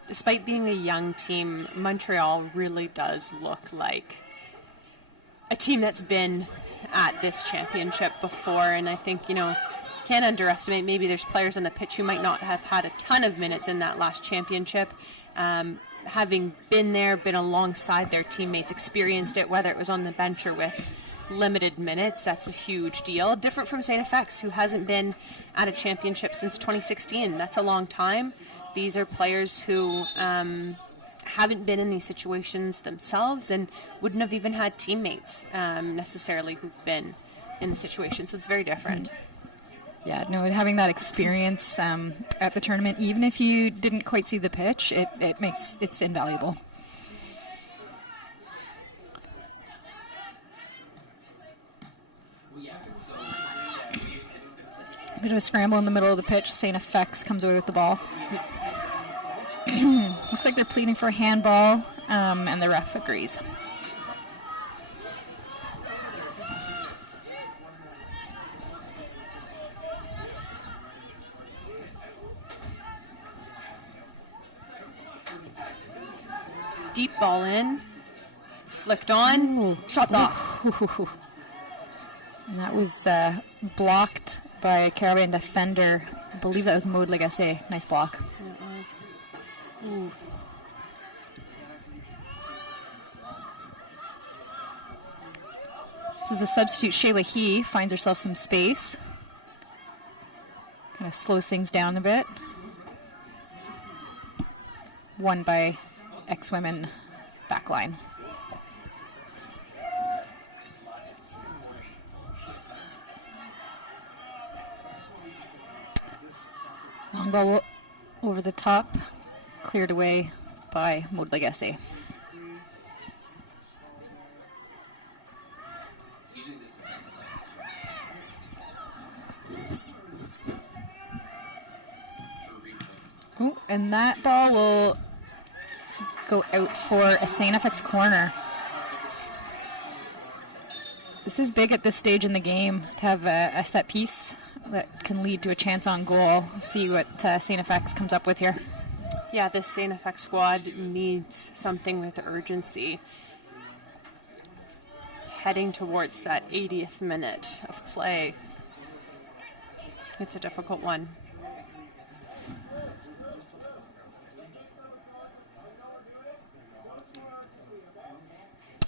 Despite being a young team, Montreal really does look like a team that's been at this championship before, and I think, can't underestimate, maybe there's players on the pitch who might not have had a ton of minutes in that last championship. Having been there, been alongside their teammates, experienced it, whether it was on the bench or with limited minutes, that's a huge deal. Different from St. FX, who hasn't been at a championship since 2016. That's a long time. These are players who haven't been in these situations themselves and wouldn't have even had teammates necessarily who've been in the situation. So it's very different. Yeah, no, having that experience at the tournament, even if you didn't quite see the pitch, it's invaluable. A bit of a scramble in the middle of the pitch. St. FX comes away with the ball. Looks like they're pleading for a handball, and the ref agrees. Deep ball in, flicked on, shots off. And that was blocked by a Carabin defender. I believe that was Maud Legacy. Nice block. Yeah, it was. Ooh. This is a substitute. Shayla He finds herself some space. Kind of slows things down a bit. Won by ex-women backline. Long ball over the top, cleared away by Maud Legacy. Oh, and that ball will go out for a St. FX corner. This is big at this stage in the game to have a set piece that can lead to a chance on goal. See what St. FX comes up with here. Yeah, this St. FX squad needs something with urgency. Heading towards that 80th minute of play. It's a difficult one.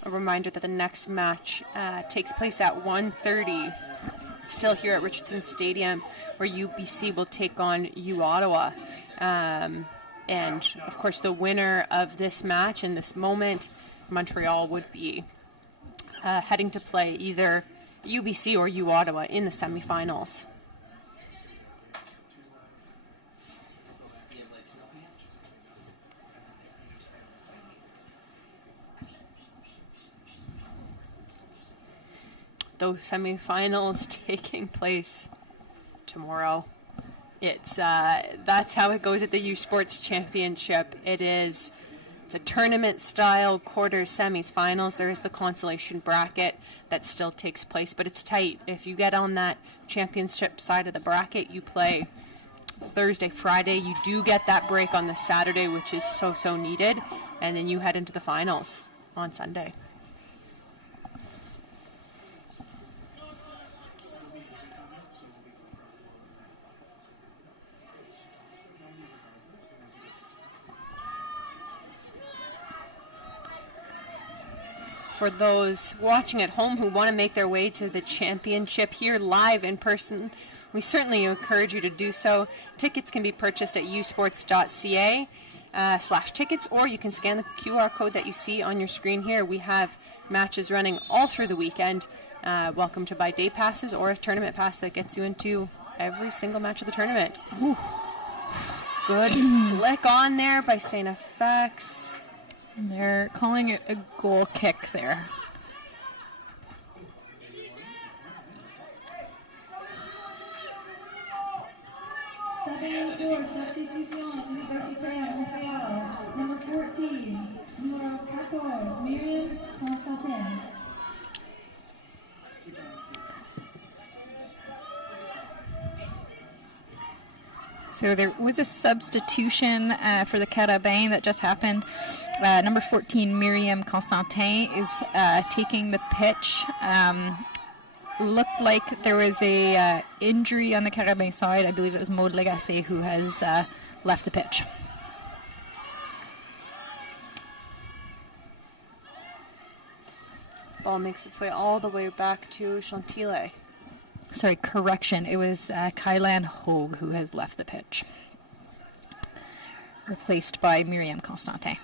A reminder that the next match takes place at 1:30, still here at Richardson Stadium, where UBC will take on U Ottawa. And, of course, the winner of this match in this moment, Montreal, would be heading to play either UBC or U Ottawa in the semifinals. Those semifinals taking place tomorrow. It's that's how it goes at the U Sports Championship. It's a tournament style quarters, semis, finals. There is the consolation bracket that still takes place, but it's tight. If you get on that championship side of the bracket, you play Thursday, Friday. You do get that break on the Saturday, which is so needed, and then you head into the finals. on Sunday. For those watching at home who want to make their way to the championship here live in person, we certainly encourage you to do so. Tickets can be purchased at usports.ca/tickets, or you can scan the QR code that you see on your screen here. We have matches running all through the weekend. Welcome to buy day passes or a tournament pass that gets you into every single match of the tournament. Ooh. Good flick on there by St. FX. They're calling it a goal kick there. Substitution Universitaire Montréal. Number 14, numero 14, Miriam Constantin. So there was a substitution for the Carabin that just happened. Number 14, Miriam Constantin, is taking the pitch. Looked like there was a injury on the Carabin side. I believe it was Maud Lagacé who has left the pitch. Ball makes its way all the way back to Chantilly. Sorry, correction. It was Kylan Hogue who has left the pitch, replaced by Miriam Constantin.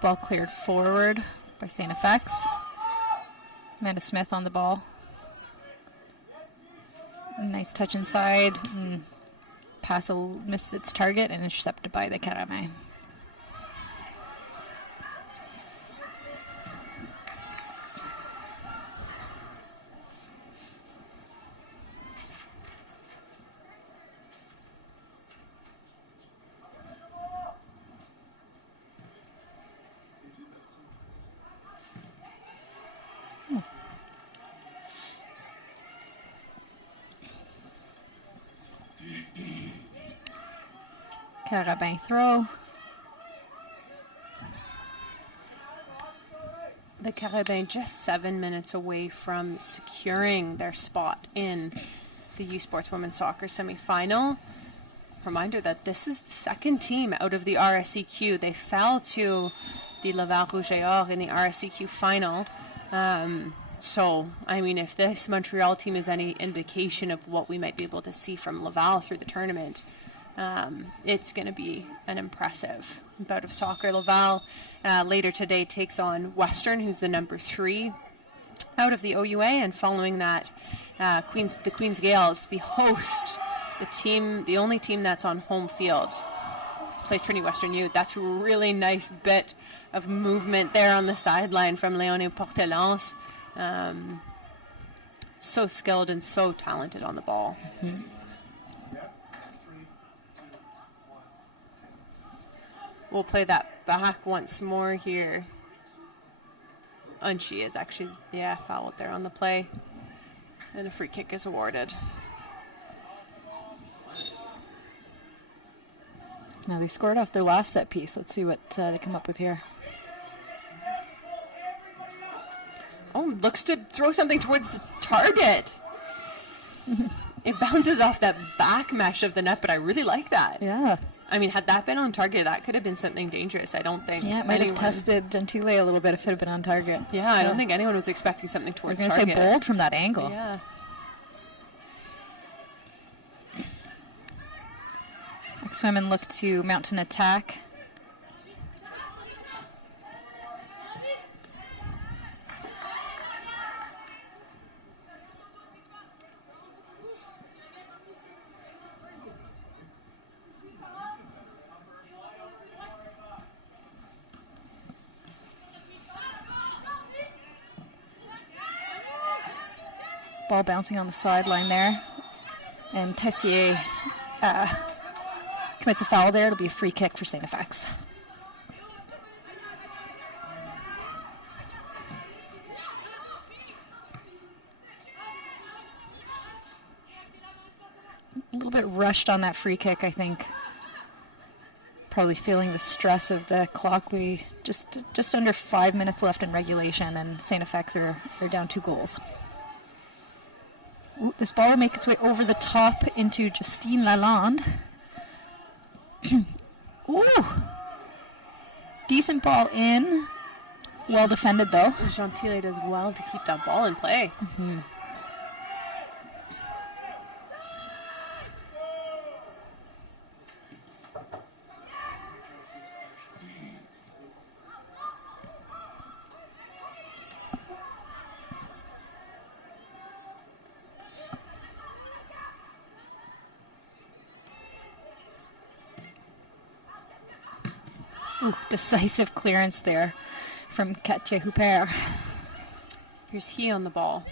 Ball cleared forward by St. FX. Amanda Smith on the ball. A nice touch inside. Pass will miss its target and intercepted by the Carabin. Carabin throw. The Carabin just 7 minutes away from securing their spot in the U Sports Women's Soccer semifinal. Reminder that this is the second team out of the RSCQ. They fell to the Laval Rouge et Or in the RSCQ final. So, I mean, if this Montreal team is any indication of what we might be able to see from Laval through the tournament, it's going to be an impressive bout of soccer. Laval later today takes on Western, who's the number 3 out of the OUA, and following that, the Queens Gales, the host, the only team that's on home field, plays Trinity Western U. That's a really nice bit of movement there on the sideline from Léonie Portelance. So skilled and so talented on the ball. Mm-hmm. We'll play that back once more here. And she is actually, fouled there on the play. And a free kick is awarded. Now they scored off their last set piece. Let's see what they come up with here. Oh, looks to throw something towards the target. It bounces off that back mesh of the net, but I really like that. Yeah. I mean, had that been on target, that could have been something dangerous. I don't think. Yeah, it might have tested Gentile a little bit if it had been on target. Yeah, I don't think anyone was expecting something towards target. I was going to say bold from that angle. Yeah. Next women look to mount an attack. Ball bouncing on the sideline there. And Tessier commits a foul there. It'll be a free kick for St. FX. A little bit rushed on that free kick, I think. Probably feeling the stress of the clock. We just under 5 minutes left in regulation, and St. FX are down 2 goals. Ooh, this ball will make its way over the top into Justine Lalonde. Ooh, decent ball in. Well defended though. Gentile does well to keep that ball in play. Mm-hmm. Ooh, decisive clearance there from Katja Huppert. Here's He on the ball.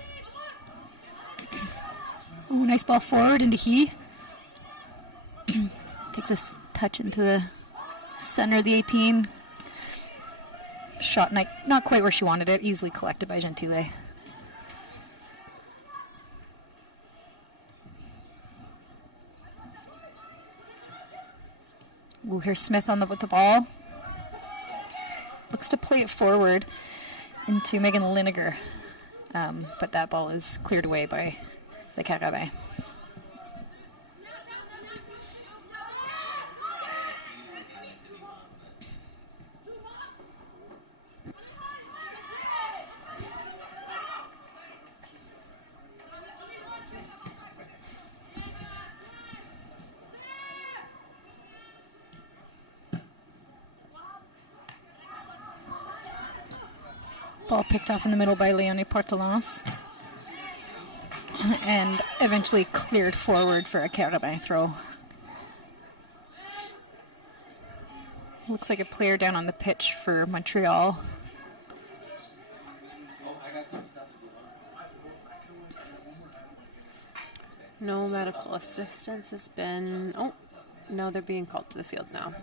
Ooh, nice ball forward into He. Takes a touch into the center of the 18. Shot not quite where she wanted it. Easily collected by Gentile. Ooh, here's Smith with the ball. Looks to play it forward into Megan Linegar, but that ball is cleared away by the Carabin. Ball picked off in the middle by Leonie Portelance and eventually cleared forward for a Carabin throw. Looks like a player down on the pitch for Montreal. No medical assistance has been... Oh, no, they're being called to the field now.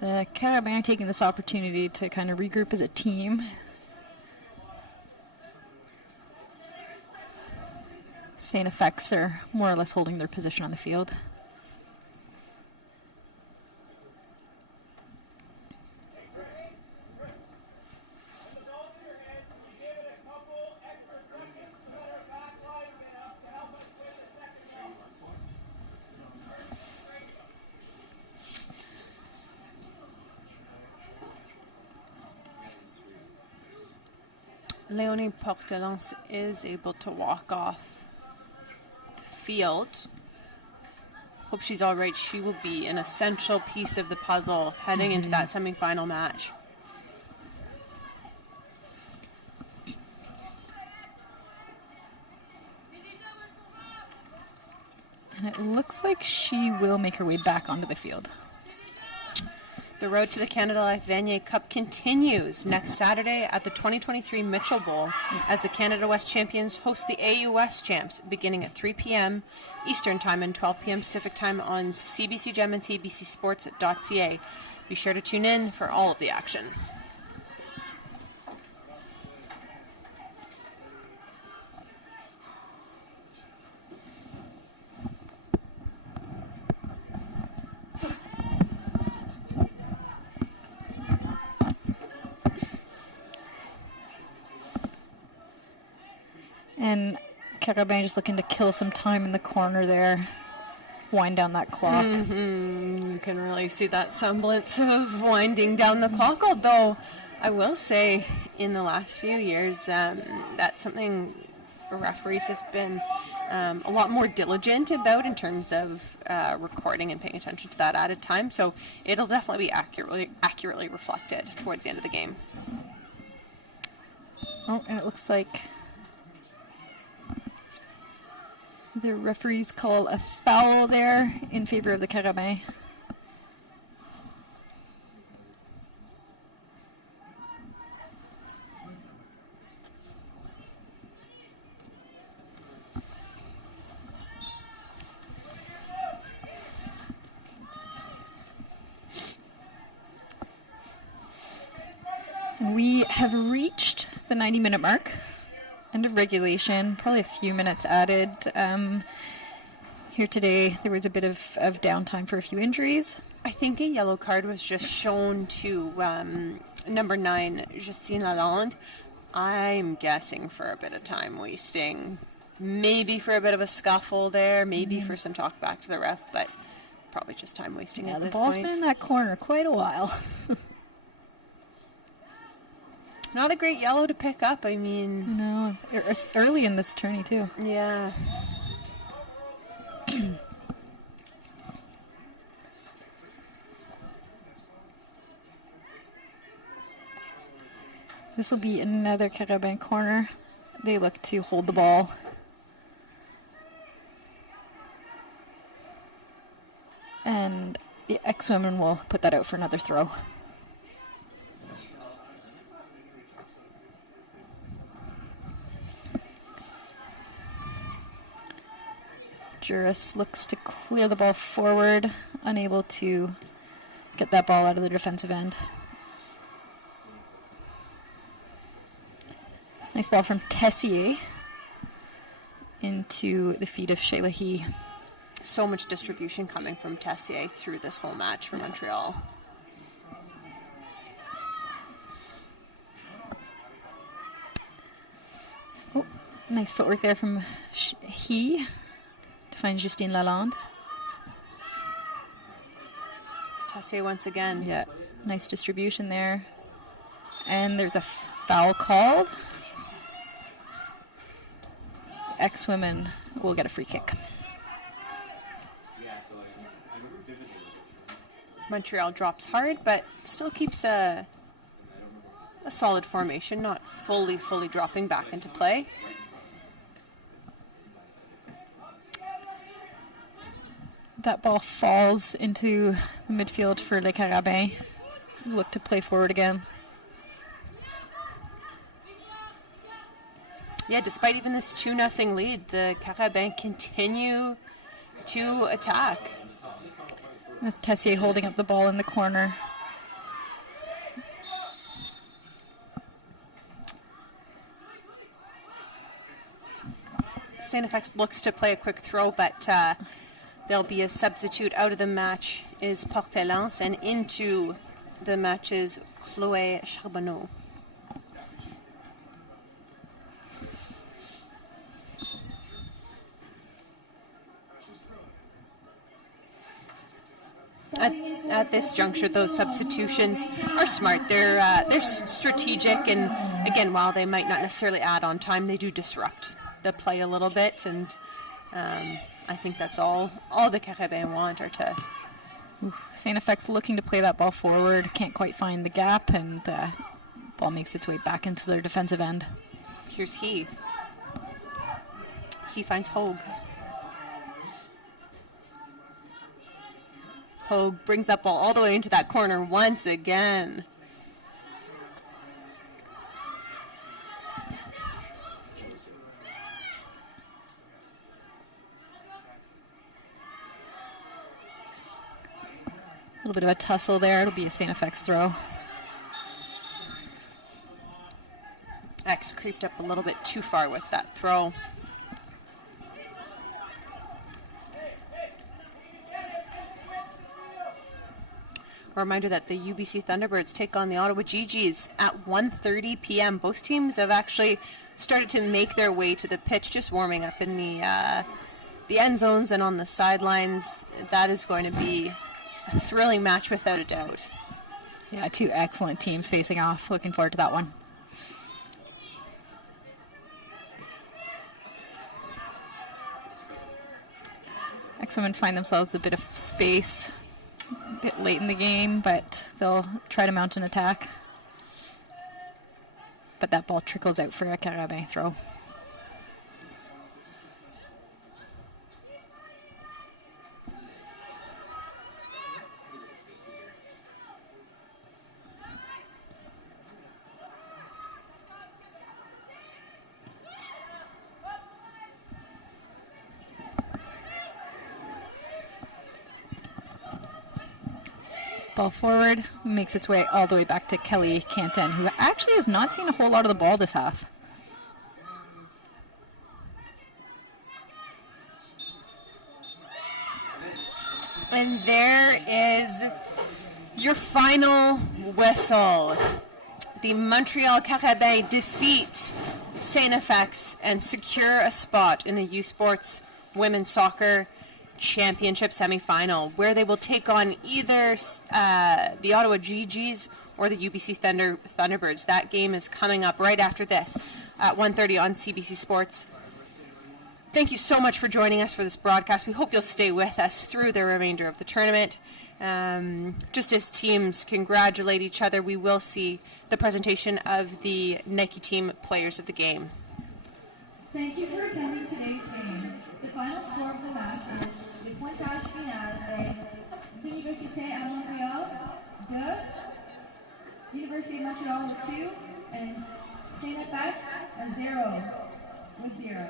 The Carabin taking this opportunity to kind of regroup as a team. St. FX are more or less holding their position on the field. Leonie Portelance is able to walk off the field. Hope she's all right. She will be an essential piece of the puzzle heading into that semifinal match. And it looks like she will make her way back onto the field. The road to the Canada Life Vanier Cup continues next Saturday at the 2023 Mitchell Bowl as the Canada West champions host the AU West champs beginning at 3 p.m. Eastern Time and 12 p.m. Pacific Time on CBC Gem and CBCSports.ca. Be sure to tune in for all of the action. And Carabin just looking to kill some time in the corner there. Wind down that clock. You can really see that semblance of winding down the clock, although I will say in the last few years, that's something referees have been a lot more diligent about in terms of recording and paying attention to that added time. So it'll definitely be accurately reflected towards the end of the game. Oh, and it looks like the referees call a foul there in favor of the Carabin. We have reached the 90-minute mark. End of regulation, probably a few minutes added. Here today, there was a bit of downtime for a few injuries. I think a yellow card was just shown to number 9, Justine Lalonde. I'm guessing for a bit of time wasting. Maybe for a bit of a scuffle there, maybe for some talk back to the ref, but probably just time wasting at this point. The ball's been in that corner quite a while. Not a great yellow to pick up, I mean. No, it's early in this tourney too. Yeah. This will be another Carabin corner. They look to hold the ball. And the ex-women will put that out for another throw. Juris looks to clear the ball forward, unable to get that ball out of the defensive end. Nice ball from Tessier into the feet of Shayla He. So much distribution coming from Tessier through this whole match for Montreal. Oh, nice footwork there from He to find Justine Lalonde. It's Tessier once again. Yeah, nice distribution there. And there's a foul called. Ex-women will get a free kick. Montreal drops hard, but still keeps a solid formation, not fully dropping back into play. That ball falls into the midfield for Les Carabins. Look to play forward again. Yeah, despite even this 2-0 lead, the Carabins continue to attack. With Tessier holding up the ball in the corner. Saint FX looks to play a quick throw, but there'll be a substitute. Out of the match is Portelance, and into the match is Chloé Charbonneau. At this juncture, those substitutions are smart. They're strategic, and again, while they might not necessarily add on time, they do disrupt the play a little bit, and I think that's all the Carabins want are to. Saint FX looking to play that ball forward, can't quite find the gap, and ball makes its way back into their defensive end. Here's He finds Hogue. Hogue brings that ball all the way into that corner once again. A little bit of a tussle there. It'll be a Saint FX throw. X creeped up a little bit too far with that throw. A reminder that the UBC Thunderbirds take on the Ottawa GGs at 1:30 p.m. Both teams have actually started to make their way to the pitch, just warming up in the end zones and on the sidelines. That is going to be a thrilling match without a doubt. Yeah, two excellent teams facing off. Looking forward to that one. X-Women find themselves a bit of space a bit late in the game, but they'll try to mount an attack. But that ball trickles out for a Carabin throw. Ball forward, makes its way all the way back to Kelly Canton, who actually has not seen a whole lot of the ball this half. And there is your final whistle. The Montreal Carabin defeat St. FX and secure a spot in the U Sports Women's Soccer Championship semifinal, where they will take on either the Ottawa GGs or the UBC Thunderbirds. That game is coming up right after this at 1:30 on CBC Sports. Thank you so much for joining us for this broadcast. We hope you'll stay with us through the remainder of the tournament. Just as teams congratulate each other, we will see the presentation of the Nike team players of the game. Thank you for attending today's game. The final score of the match is le pointage final est l'Université à Montréal 2, University of Montreal 2, and St. FX 0 with 0.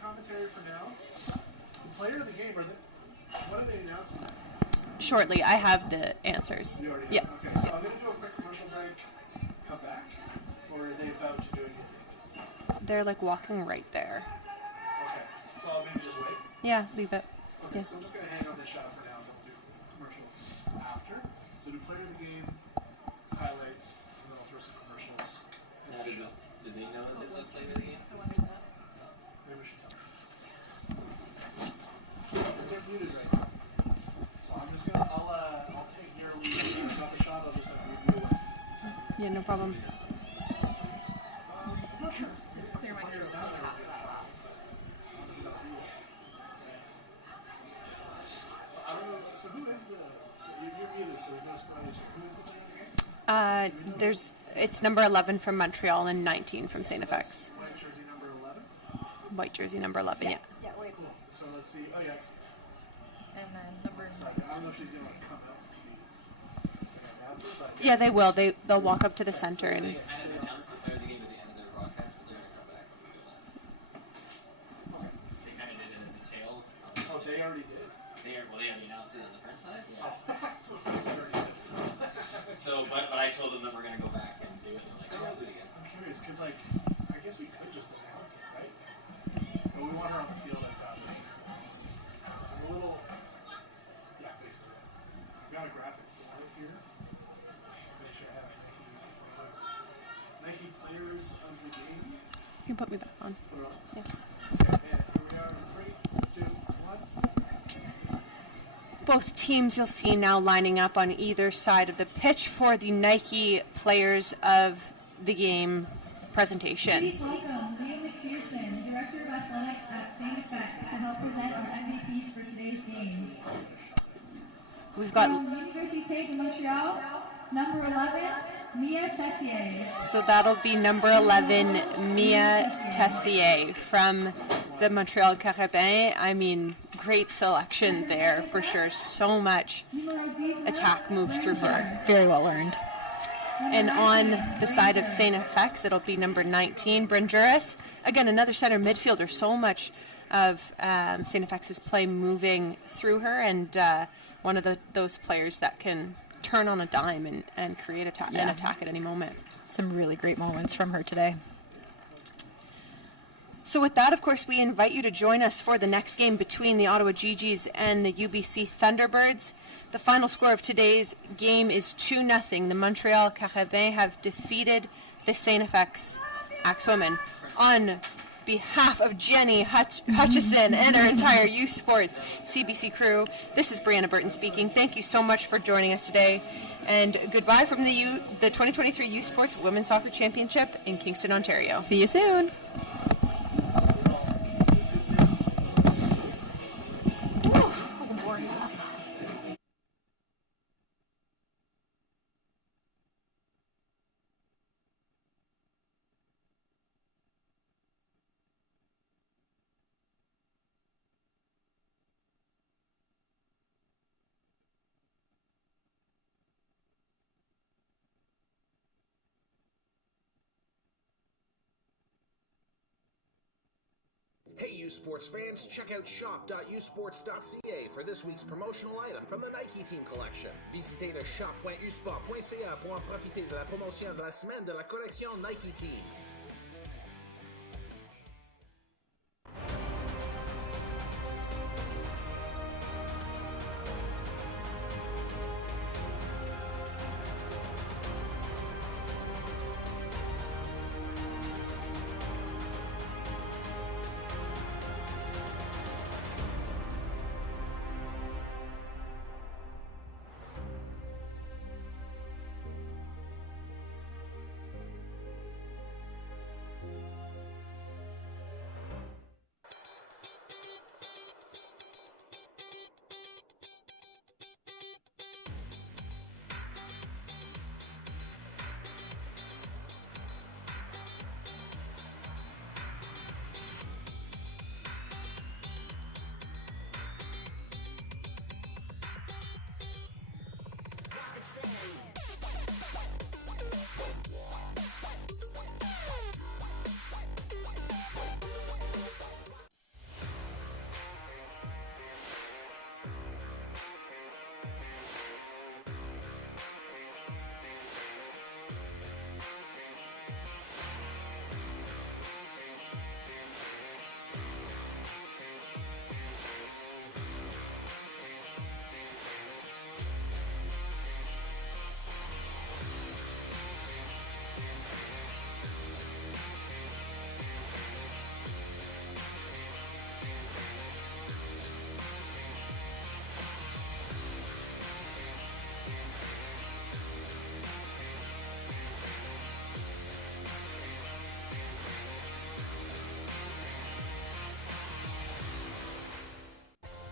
Commentary for now. The player of the game, what are they announcing? Shortly, I have the answers. You already Yeah. have? Okay, so I'm going to do a quick commercial break, come back, or are they about to do anything? They're like walking right there. Okay, so I'll maybe just wait? Yeah, leave it. Okay, Yeah. so I'm just going to hang on this shot for now and we'll do commercial after. So do player of the game, highlights, and then I'll throw some commercials. Now, do they know that there's a player of the game? Maybe we should tell them. Because they're muted right now. So I'm just gonna, I'll take your lead. If I got the shot, I'll just have to review it. Yeah, no problem. I'm not sure. Clear my Players ears down out there loud. would be a problem. So I don't know. So who is you're muted, so there's no spoilers. Who is the player of the game? It's number 11 from Montreal and 19 from St. FX. White jersey number 11. White jersey number 11, yeah. Yeah, wait. Cool. So let's see. Oh yeah. And then number Sorry, I don't know if she's gonna like come out to be announcer, but Yeah, they will. They'll walk up to the center and They kind of announced the player of the game at the end of their broadcast, but they're going to come back when we do that. They kind of did it as a tail. oh, they already did. They already announced it on the French side. Yeah. So that's already did. So, but I told them that we're going to go back and do it, and they're like, oh, I'll do it again. I'm curious because like I guess we could just announce it, right? But we want her on the field. I'd rather. So I'm a little. Yeah, basically. I've got a graphic for it here. Make sure I have Nike players of the game. you can put me back on. Put it on. Yeah. Okay, and here we are. 3, 2, 1. Both teams you'll see now lining up on either side of the pitch for the Nike players of the game presentation. Please welcome Neil McPherson, Director of Athletics at St. FX, to help present our MVPs for today's game. We've got, From Université de Montréal, number 11, Mia Tessier. so that'll be number 11, Mia Tessier from the Montreal Carabin. I mean, great selection there for sure. So much attack moved through her. Very well earned. And on the side of St. FX, it'll be number 19, Bryn Juris. Again, another center midfielder. So much of St. FX's play moving through her, and one of those players that can turn on a dime and create an attack at any moment. Some really great moments from her today. So with that, of course, we invite you to join us for the next game between the Ottawa GGs and the UBC Thunderbirds. The final score of today's game is 2-0. The Montreal Carabins have defeated the St. FX Axwomen. On behalf of Jenny Hutchison and our entire U Sports CBC crew, this is Brianna Burton speaking. Thank you so much for joining us today, and goodbye from the 2023 U Sports Women's Soccer Championship in Kingston, Ontario. See you soon. Hey, U Sports fans, check out shop.usports.ca for this week's promotional item from the Nike Team Collection. Visitez le shop.usport.ca pour en profiter de la promotion de la semaine de la collection Nike Team.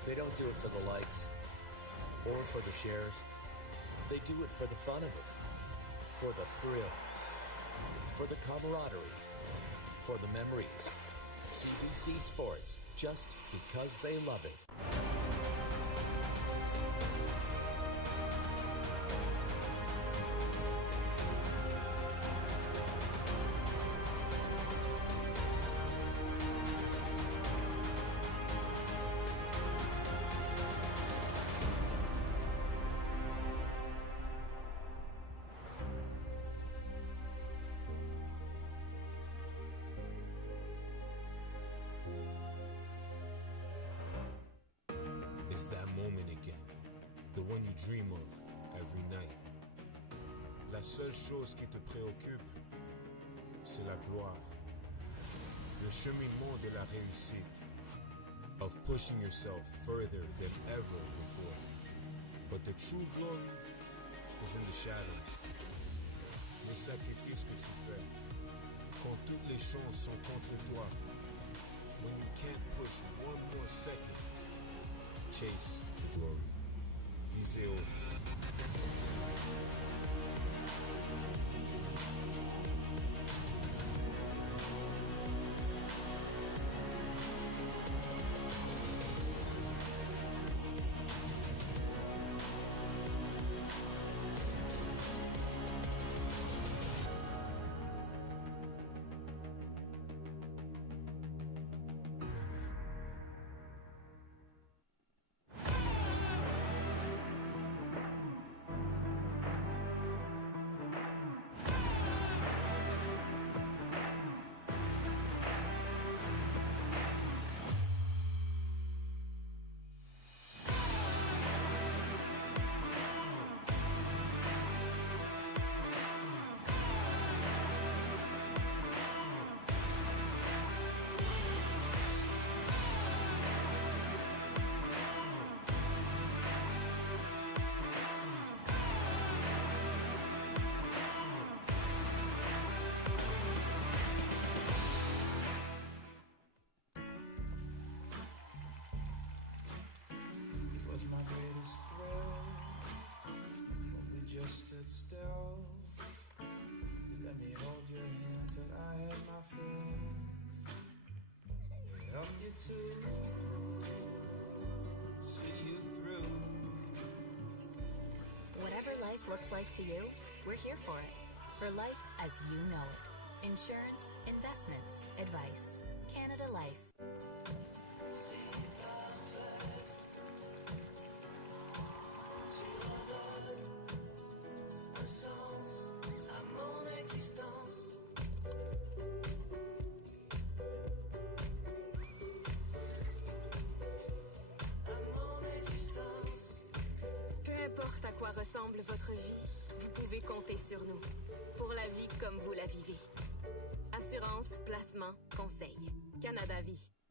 They don't do it for the likes or for the shares. They do it for the fun of it, for the thrill, for the camaraderie, for the memories. CBC Sports, just because they love it. It's that moment again, the one you dream of every night. La seule chose qui te préoccupe, c'est la gloire. Le cheminement de la réussite, of pushing yourself further than ever before. But the true glory is in the shadows. Les sacrifices que tu fais, quand toutes les chances sont contre toi. When you can't push one more second. Chase the glory. Visez haut. life looks like to you, we're here for it. For life as you know it. Insurance, investments, advice. Canada Life. Peu importe à quoi ressemble votre vie, vous pouvez compter sur nous. Pour la vie comme vous la vivez. Assurance, placement, conseil. Canada Vie.